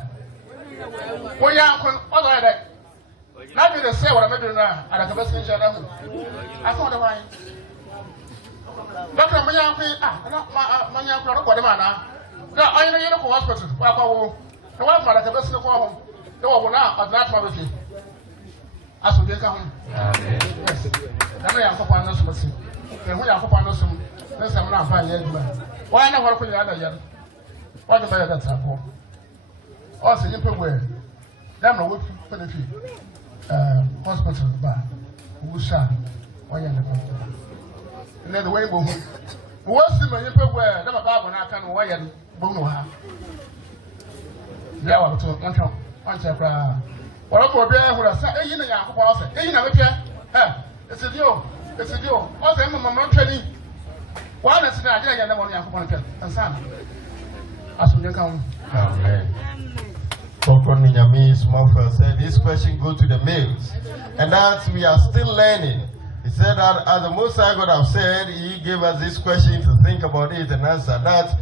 When you are all like that. Not to say what I'm doing now, and I can best finish. I thought of mine. Doctor, my young my young product, what am I now? No, I know you know hospital. Well, the one for the best of home. No one now, but that's my business. As we get home. Yes. I know you have to no some. And we have to no some. Let's have not find yet. Why not work with the other yet? What the better that's for? Also, you put where? Damn, no, for the fee. Hospital bar. Who shall? Why you and then the way boom. What's the man you put where? Never Bible now can why and boom. Yeah, I'll talk one chapter. What for bear who are saying, you know, you never care. It's a deal. It's a deal. What's the moment training? Why does it not get the money and son? As we come. Amen. Ɔkrɔnkrɔnyi Nyame Somafo said this question go to the males, and that we are still learning. He said that as the Most High God have said, he gave us this question to think about it and answer that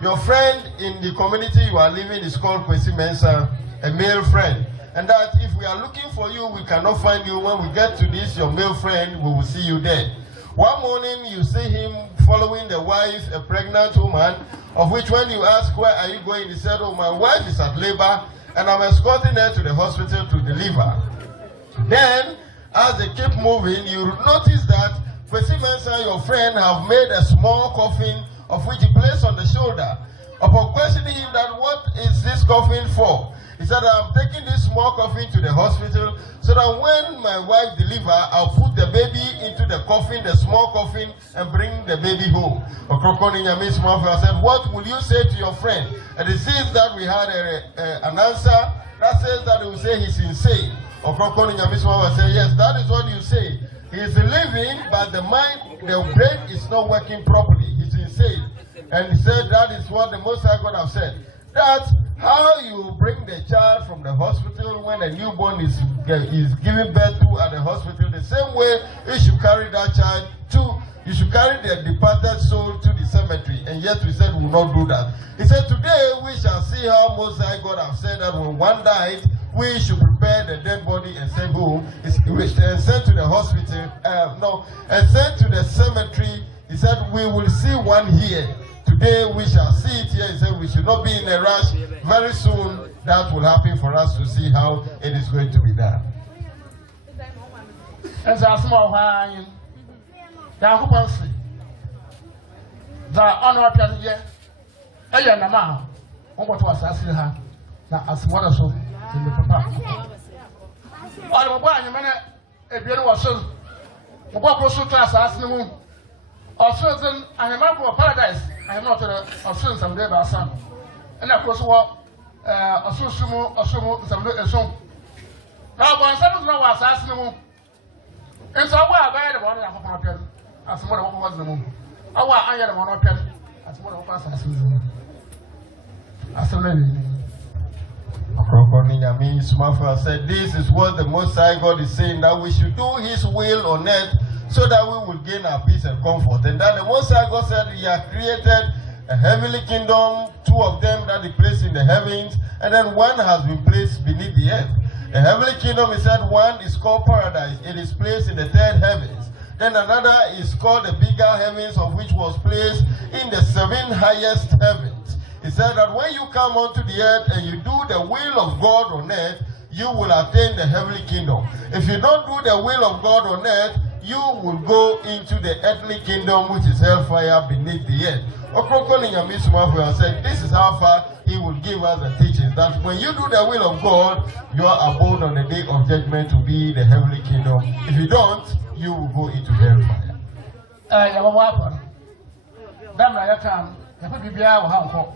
your friend in the community you are living is called Kwesi Mensah, a male friend. And that if we are looking for you, we cannot find you. When we get to this, your male friend, we will see you there. One morning, you see him following the wife, a pregnant woman, of which when you ask, where are you going? He said, oh, my wife is at labor, and I'm escorting her to the hospital to deliver. Then, as they keep moving, you notice that Kwesi Mensah, your friend, have made a small coffin, of which he placed on the shoulder. Upon questioning him that, what is this coffin for? He said, I'm taking this small coffin to the hospital so that when my wife delivers, I'll put the baby into the coffin, the small coffin, and bring the baby home. Ɔkrɔnkrɔnyi Nyame Somafo said, what will you say to your friend? And it seems that we had an answer that says that he will say he's insane. Ɔkrɔnkrɔnyi Nyame Somafo said, yes, that is what you say. He is living, but the brain is not working properly. He's insane. And he said that is what the Most High God have said. That's how you bring the child from the hospital when a newborn is giving birth to at the hospital. The same way you should carry that child you should carry the departed soul to the cemetery. And yet we said we will not do that. He said, today we shall see how Most High God have said that when one died, we should prepare the dead body and send home, and send to the hospital, and send to the cemetery. He said, we will see one here. Today we shall see it here. He said, we should not be in a rush. Very soon that will happen for us to see how it is going to be done. As a small wine, the occupancy, the honor of the year, Ayanama, what was asking her, now as mother so in the papa. All the boy, you mean a beauty was soon. The boy was so class asking the moon. Or certain, I am out for paradise. I am not a son some day by son. And of course, what a sumo, some day a song. Now, one son was asking the moon. And so I buy the one of my pen. As more of was the moon. I had one of pen. As more of us as a lady. Ɔkrɔnkrɔnyi Nyame Somafo said, this is what the Most High God is saying, that we should do His will on earth so that we will gain our peace and comfort. And that the Most High God said He has created a heavenly kingdom, 2 of them that He placed in the heavens, and then 1 has been placed beneath the earth. The heavenly kingdom, He said, 1 is called paradise. It is placed in the 3rd heavens. Then another is called the bigger heavens, of which was placed in the 7 highest heavens. He said that when you come onto the earth and you do the will of God on earth, you will attain the heavenly kingdom. If you don't do the will of God on earth, you will go into the earthly kingdom, which is hellfire beneath the earth. Ɔkrɔnkrɔnyi Nyame Somafo said, this is how far He will give us the teachings, that when you do the will of God, your abode on the day of judgment will be the heavenly kingdom. If you don't, you will go into hellfire. Yawoh, Damna Yakam, the Bibia will have hope.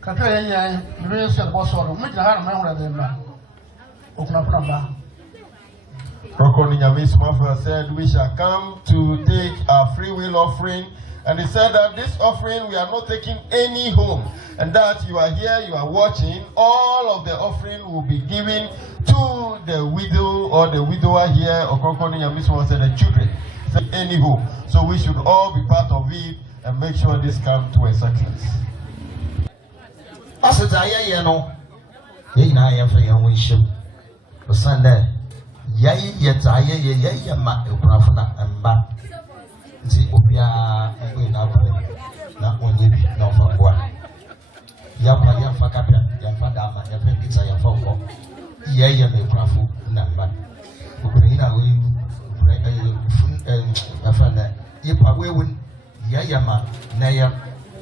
Kakaya, the real set was sort of making her remember them. Ɔkrɔnkrɔnyi Nyame Somafo said, we shall come to take our free will offering. And he said that this offering, we are not taking any home. And that you are here, you are watching, all of the offering will be given to the widow or the widower here. Ɔkrɔnkrɔnyi Nyame Somafo said, the children. Said any home. So we should all be part of it and make sure this comes to a success. Sunday. Yai yet ma Brafana and Bat. The Opia na onyebi na ofakwa. Yapa yafakapia yafadama yafekisa yafoko. Yeye me Brafu na Bat. Ukraina we yafana yipa wewun yeye ma na ya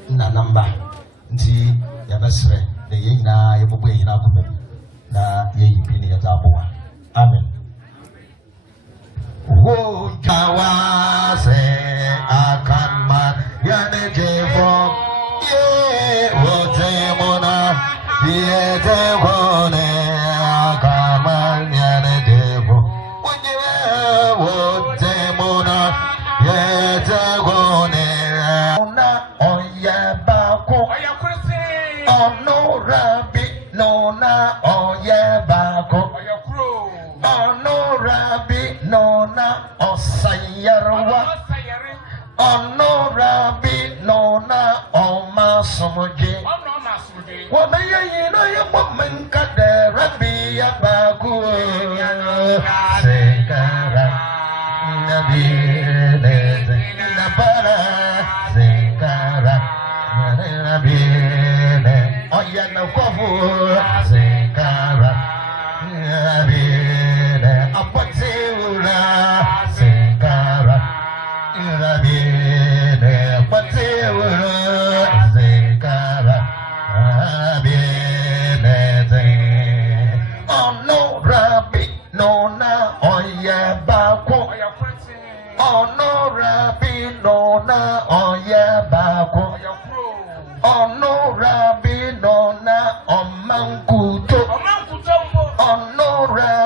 na namba. Nti yabasre de yina yebobo yina komem na yeyi bini yataboa. Amen. Wo kawase akanma yanejevo ye wotemona yetevone akanma yanejevo wonye wotemona yetevone ona oyebako oyakrisi ono rabi nona oyebako oyakro ono rabi nona osayarwa ono rabi nona omasumuji wona yeyina yemomenka de rabi yabaku sekara nabi neze nabara sekara nabi ne oyana kofu sekara nabi ne apatira sekara nabi ne apatira sekara nabi ne ono rabi nona oyabako ono rabi nona oyabako ono rabi nona omankuto ono rabi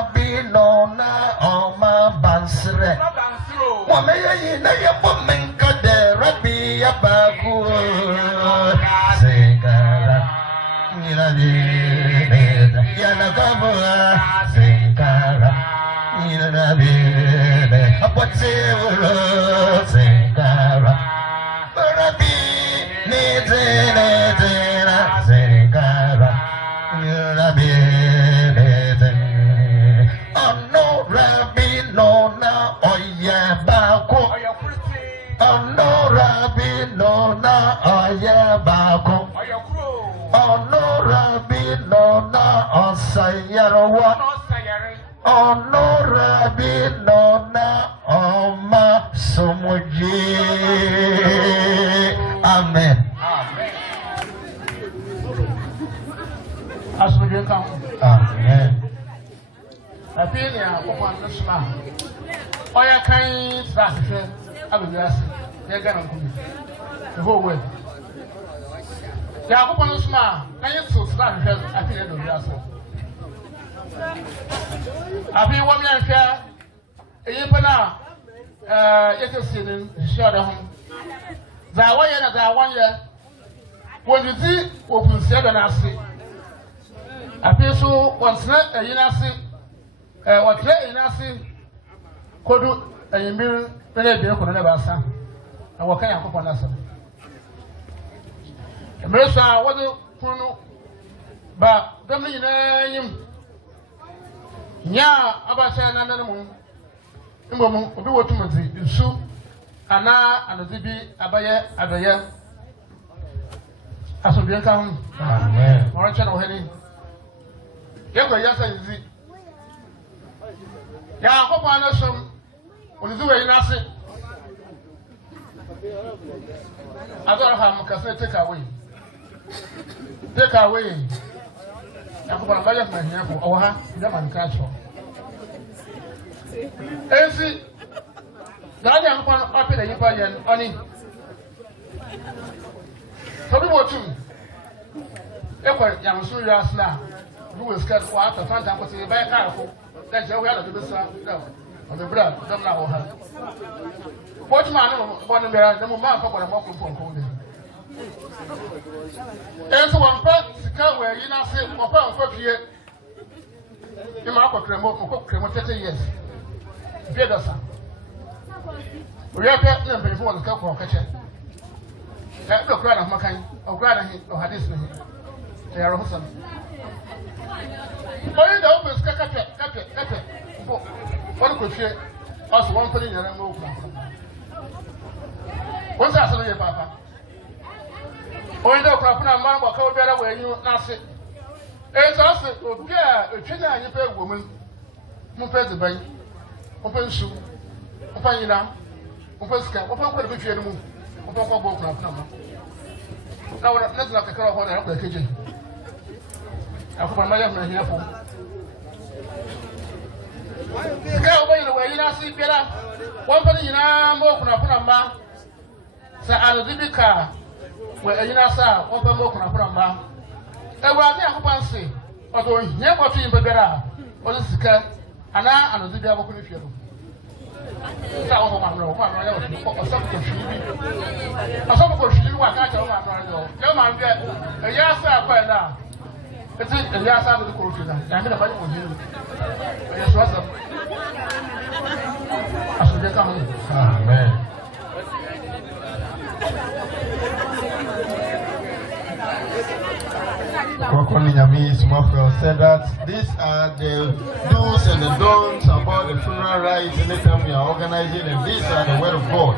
Nyame Somafo said that these are the do's and the don'ts about the funeral rites anytime we are organizing, and these are the word of God.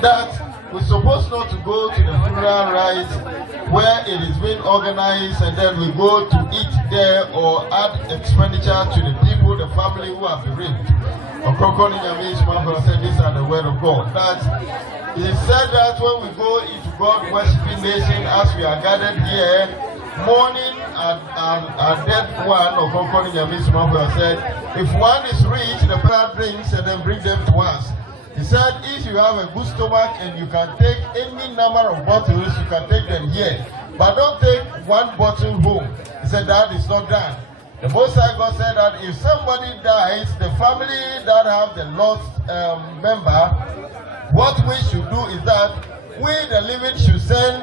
That we're supposed not to go to the funeral rites where it is being organized and then we go to eat there or add expenditure to the people, the family who are bereaved. Ɔkrɔnkrɔnyi Nyame Somafo said these are the word of God. That he said that when we go into God worshiping nation as we are gathered here, mourning a dead one, Ɔkrɔnkrɔnyi Nyame Somafo said, if one is rich, the prayer drinks and then bring them to us. He said, if you have a good stomach and you can take any number of bottles, you can take them here. But don't take one bottle home. He said, that is not done. The Most High God said that if somebody dies, the family that have the lost member, what we should do is that we, the living, should send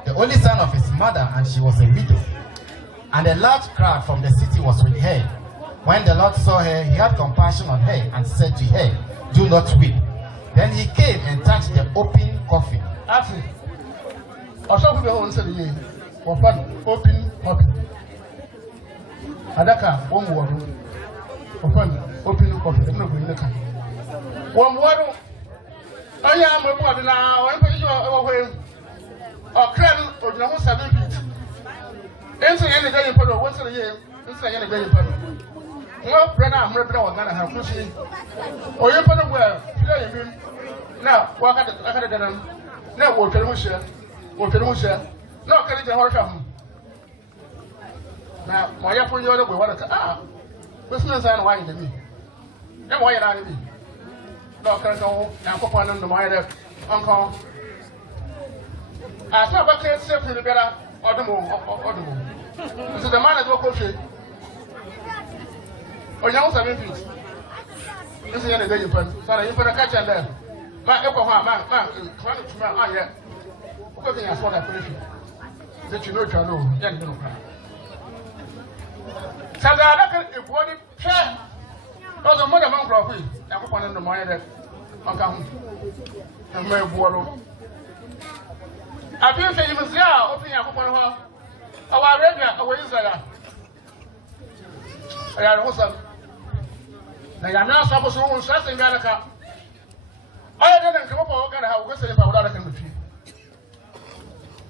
the only son of his mother, and she was a widow. And a large crowd from the city was with her. When the Lord saw her, he had compassion on her and said to her, "Do not weep." Then he came and touched the open coffin. After, also we will answer the year. Open coffin. Adaka, one word. Open coffin. I'm not going to come. One word. I am a word now. I'm going to go away. Ɔkrɔnkrɔnyi or the 7 feet. Enter any day in Pado, once a year, enter any day in Pado. No, Brenna, I'm not going to have pushing. Or you put a well, now, walk at the dinner. Now, what can we share? What can we share? No, can you hold come? Now, why you put your other way? What's the sign of wine to me? Then why are you? No, can go and put one on the mind, Uncle. I saw about it safe in the better or the moon. This is the man that will coach. Or young 7 feet. This is the day you put. Sorry, you put a catch and there. Man, man, trying to man, I yet. Looking at what I put that you know, you know, young little cry. So I reckon if one chair was a mother man for a week, I put one in the mind that Uncle and my water. I feel that you must now open your open hall. Our radio, our Israel. I am also. Now, I'm not supposed to own something in America. I didn't come up with how we say about other country.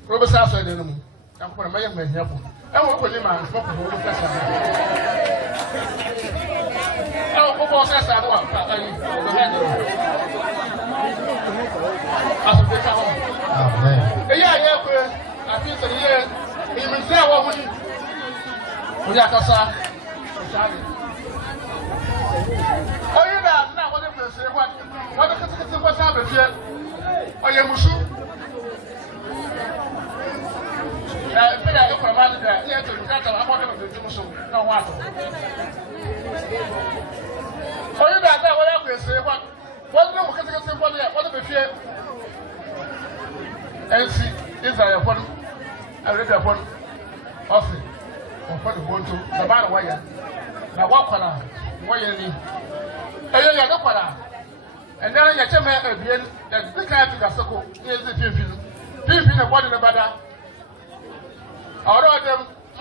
Robert South, I didn't know. I'm for a man here. I won't put him on top of the press. Oh, what says I want? Yeah, I feel the year. He will say what we are. Oh, you know, now what if say what the happened here? Oh, you must. I feel like you're about that. Yeah, to cut out about the Jerusalem. No water. Oh, you know, what I say what no can say what if you and see Israel upon I read upon often or the one to the man wire. Now, what can I? Why you need? And then I tell me again that the kind of Gasoko is the people in the body of the bada. All of them, I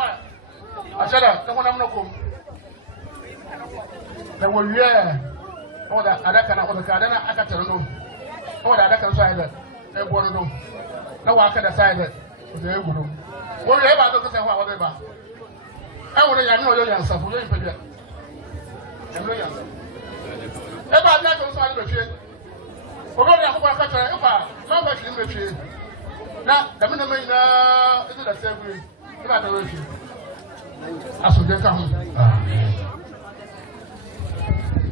said, the one I'm not come. There were all that I can have a cardana, I can't know. All that I can say that they want to know. No one can decide that they will do. Whatever I don't say, whatever. I would know your answer for you. Eba na ko so ani befe. Ogo ni akoko akata eba na ba fi befe. Na da me na me na ese da sebu. Eba da befe. Aso de ka ho.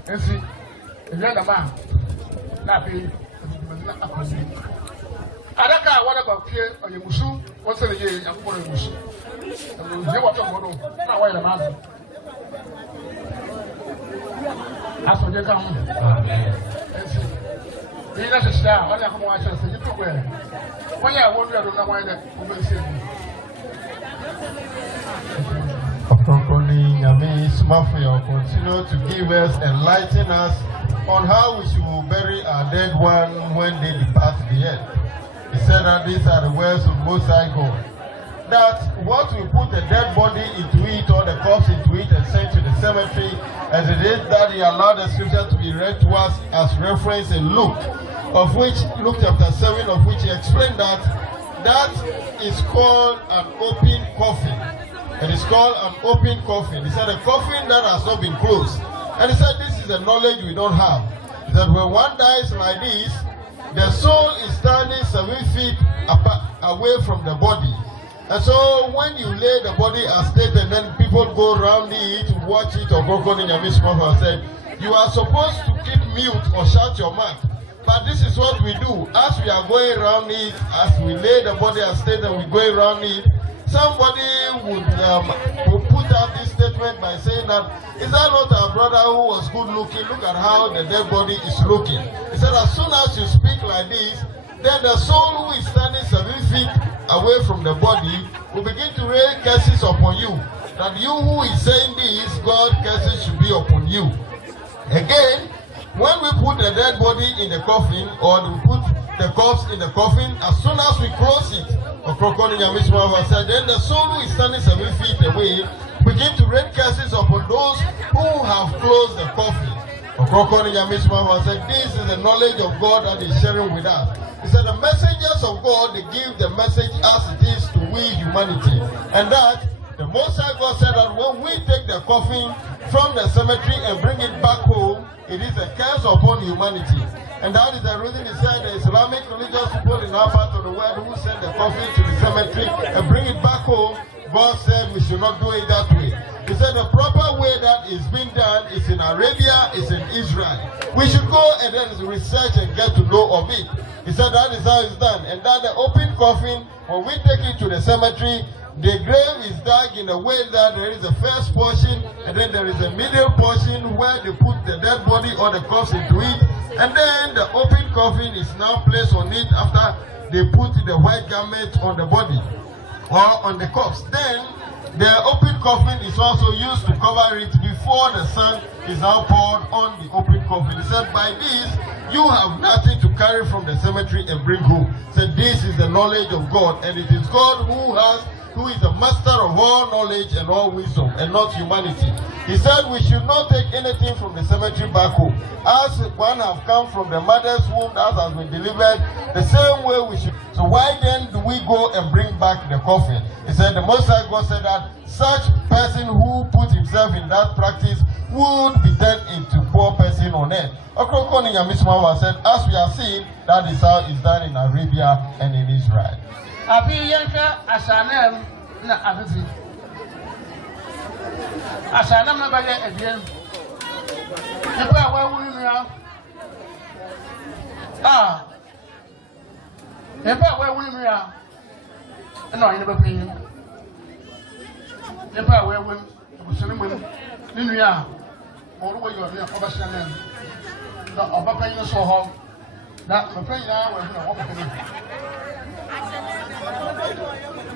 Esi eya da ma. Na fi na akosi. Adaka wona ba fie oyemusu, o se le ye akoko na musu. Je wa to mo no. Na wa ile ma. As for the come, you know, star, what I come watch us, you took where. When I wonder, I don't know why that woman said. Ɔkrɔnkrɔnyi, Nyame Somafo continue to give us, enlighten us on how we should bury our dead one when they depart the earth. He said that these are the words of Most High God. That what we put the dead body into it or the corpse into it and send to the cemetery, as it is that he allowed the scripture to be read to us as reference in Luke, of which Luke chapter 7, of which he explained that that is called an open coffin. It is called an open coffin. He said a coffin that has not been closed. And he said this is a knowledge we don't have. That when one dies like this, the soul is standing 7 feet away from the body. And so when you lay the body as stated, then people go around it, watch it, or go in your Somafo said, you are supposed to keep mute or shout your mouth. But this is what we do. As we are going around it, as we lay the body as stated, we go around it, somebody would put out this statement by saying that, is that not our brother who was good looking? Look at how the dead body is looking. He said, as soon as you speak like this, then the soul who is standing 7 feet away from the body will begin to rain curses upon you. That you who is saying this, God's curses should be upon you. Again, when we put the dead body in the coffin, or we put the corpse in the coffin, as soon as we close it, then the soul who is standing 7 feet away begin to rain curses upon those who have closed the coffin. Said, this is the knowledge of God that is sharing with us. He said the messengers of God, they give the message as it is to we humanity. And that the Most High God said that when we take the coffin from the cemetery and bring it back home, it is a curse upon humanity. And that is the reason he said the Islamic religious people in our part of the world who send the coffin to the cemetery and bring it back home, God said we should not do it that way. He said the proper way that is being done is in Arabia, is in Israel. We should go and then research and get to know of it. He said that is how it's done. And that the open coffin, when we take it to the cemetery, the grave is dug in a way that there is a first portion and then there is a middle portion where they put the dead body or the corpse into it. And then the open coffin is now placed on it after they put the white garment on the body or on the corpse. Then the open coffin is also used to cover it before the sun is now poured on the open coffin. He said, by this, you have nothing to carry from the cemetery and bring home. He said, this is the knowledge of God, and it is God who is the master of all knowledge and all wisdom, and not humanity. He said we should not take anything from the cemetery back home. As one have come from the mother's womb that has been delivered, the same way we should. So why then do we go and bring back the coffin? He said the Most High God said that such person who put himself in that practice would be turned into poor person on earth. Ɔkrɔnkrɔnyi said, as we are seeing, that is how it's done in Arabia and in Israel. Abi yanka asanem na afifi. Asanem na baye ebien. Nipa awa wuri nua. Nipa awa wuri nua. Na onye ba pin. Nipa awa wuri busene mu. Ni nua. Oru wo yo ni obasha na. Na obapa yin so ho. Na mpa yin awa na wo pin.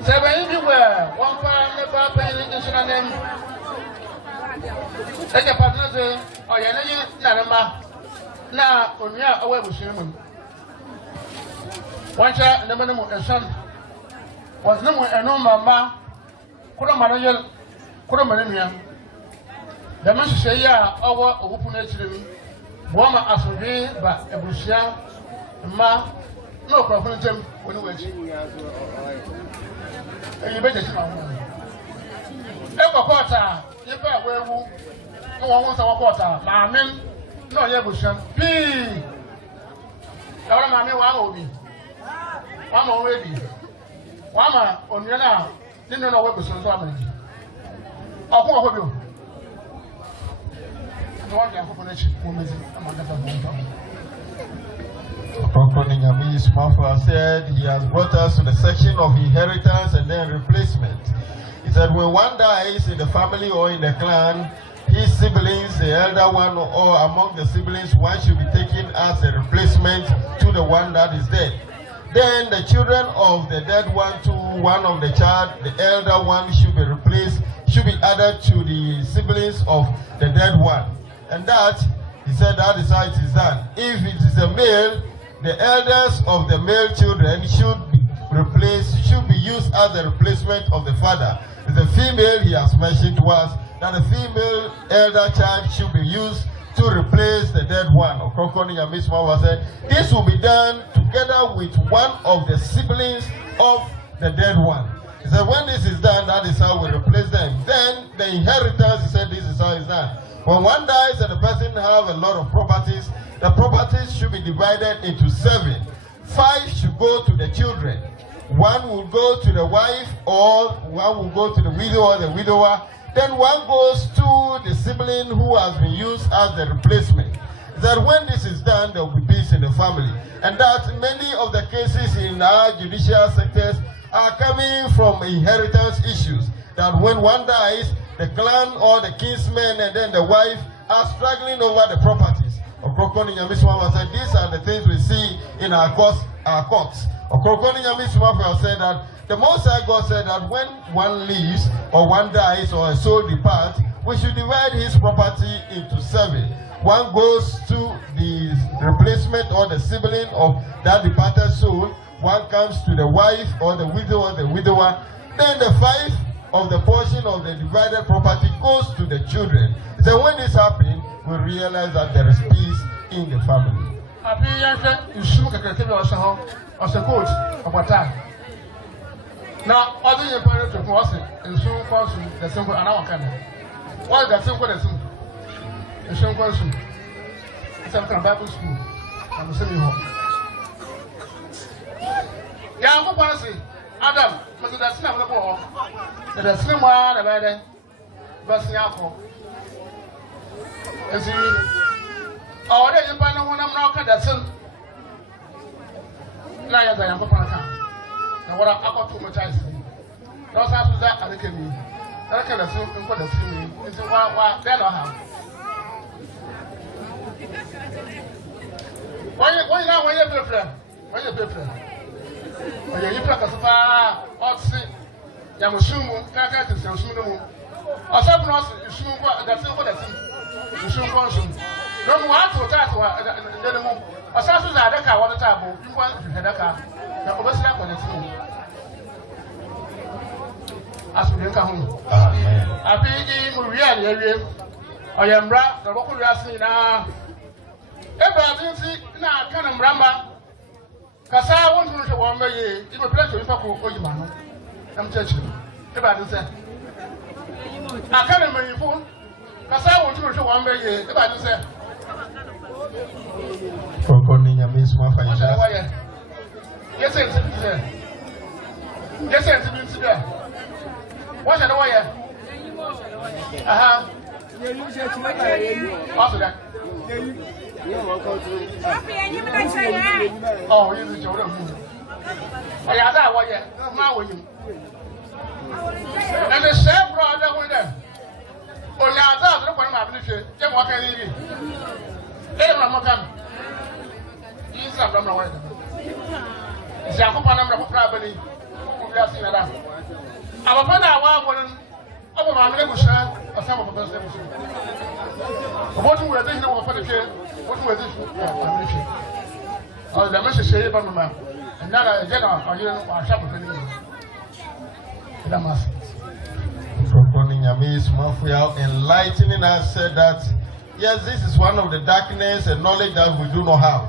Seven everywhere, one part never paying international name. Take a partner, or Yanni Narama. Now, on your away with him. One child, the minimum, a son was no more a no mamma. Kuramanayan, Kuramania. The man say, yeah, our open nature. Woman as we be, but a Brucia, ma, no problem when we went. You better see my woman. Ever quarter, you better wear woo. No one wants our quarter. My men, no, Yabusham. P. Our mammy, one will be. One already. One on your now. Didn't know what was so family. I'll go over you. No one can open it. Somafo said he has brought us to the section of inheritance and then replacement. He said when one dies in the family or in the clan, his siblings, the elder one or among the siblings, one should be taken as a replacement to the one that is dead. Then the children of the dead one to one of the child, the elder one should be replaced, should be added to the siblings of the dead one. And that, he said, that is how it is done. If it is a male, the elders of the male children should be used as the replacement of the father. If the female, he has mentioned to us that the female elder child should be used to replace the dead one. Ɔkrɔnkrɔnyi said, this will be done together with one of the siblings of the dead one. He said, when this is done, that is how we replace them. Then the inheritance, he said, this is how it's done. When one dies and the person have a lot of properties, the properties should be divided into 7. 5 should go to the children. 1 will go to the wife, or 1 will go to the widow or the widower. Then 1 goes to the sibling who has been used as the replacement. That when this is done, there will be peace in the family. And that many of the cases in our judicial sectors are coming from inheritance issues. That when one dies, the clan or the kinsmen and then the wife are struggling over the properties. Ɔkrɔnkrɔnyi said, these are the things we see in our courts our courts. Ɔkrɔnkrɔnyi Nyame Somafo said that the Most High God said that when one leaves or one dies or a soul departs, we should divide his property into 7. One goes to the replacement or the sibling of that departed soul. One comes to the wife or the widow or the widower. Then the 5 of the portion of the divided property goes to the children. So when this happens, we realize that there is peace in the family. Now, other than parents of us, and soon consume the simple and our kind. Why that simple as soon? The soon consume. Some kind of Bible school. I'm sending home. Young policy, Adam, but that's not the ball. The slim one about it, but Yako. As you already find one of our that's soon. Now, as I am Papa. And what I got too much ice. Those after that, I can be. I can assume and put a thing into what they don't have. Why now, when you pay friend? When you pay friend? When you play a far or see Yamushumu, Kaka, Yamushumu. Or something else, you should go that's simple as you should consume. No more to tattoo the moon. Or something like that, what the table, you want to head a car. As we come home, I think we really I am right. The local racing now. Everything now can remember. Because I want to know one way. It will play to Ojiman. I'm church. Everybody said, I can't remember your phone. Because I want to know one way. Everybody said, for calling your Miss Mafia. Yes, sir. Yes, sir. What's the way? What's that? Oh, you the children. I had that way. Now, with you. And the same brother with them. Oh, yeah, that's the one I'm going to what can you do? Let him come. He's not from the way. Zakupana mra properly we seen that abapana one abo ma mele busha asama for person what we are doing for the care what we are doing oh the message say ba mama and now again are you are sharp for me damas Ɔkrɔnkrɔnyi Nyame Somafo enlightening us said that yes, this is one of the darkness and knowledge that we do not have.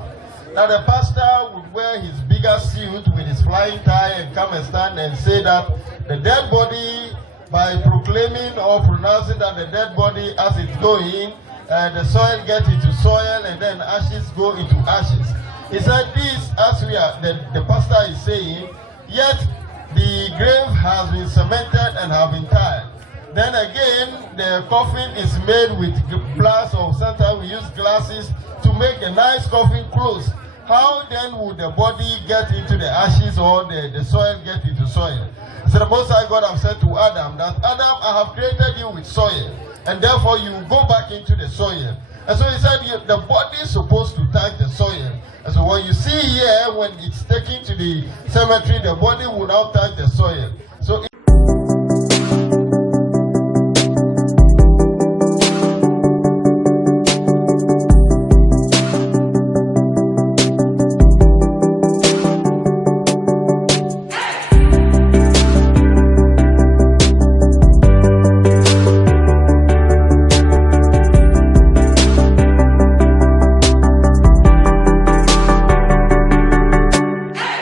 Now the pastor would wear his bigger suit with his flying tie and come and stand and say that the dead body, by proclaiming or pronouncing that the dead body as it's going, the soil gets into soil and then ashes go into ashes. He said this as we are, the pastor is saying, yet the grave has been cemented and have been tied. Then again, the coffin is made with glass, or sometimes we use glasses to make a nice coffin close. How then would the body get into the ashes or the soil get into soil? So the Most High God have said to Adam that Adam, I have created you with soil, and therefore you go back into the soil. And so he said the body is supposed to touch the soil. And so when you see here, when it's taken to the cemetery, the body will not touch the soil.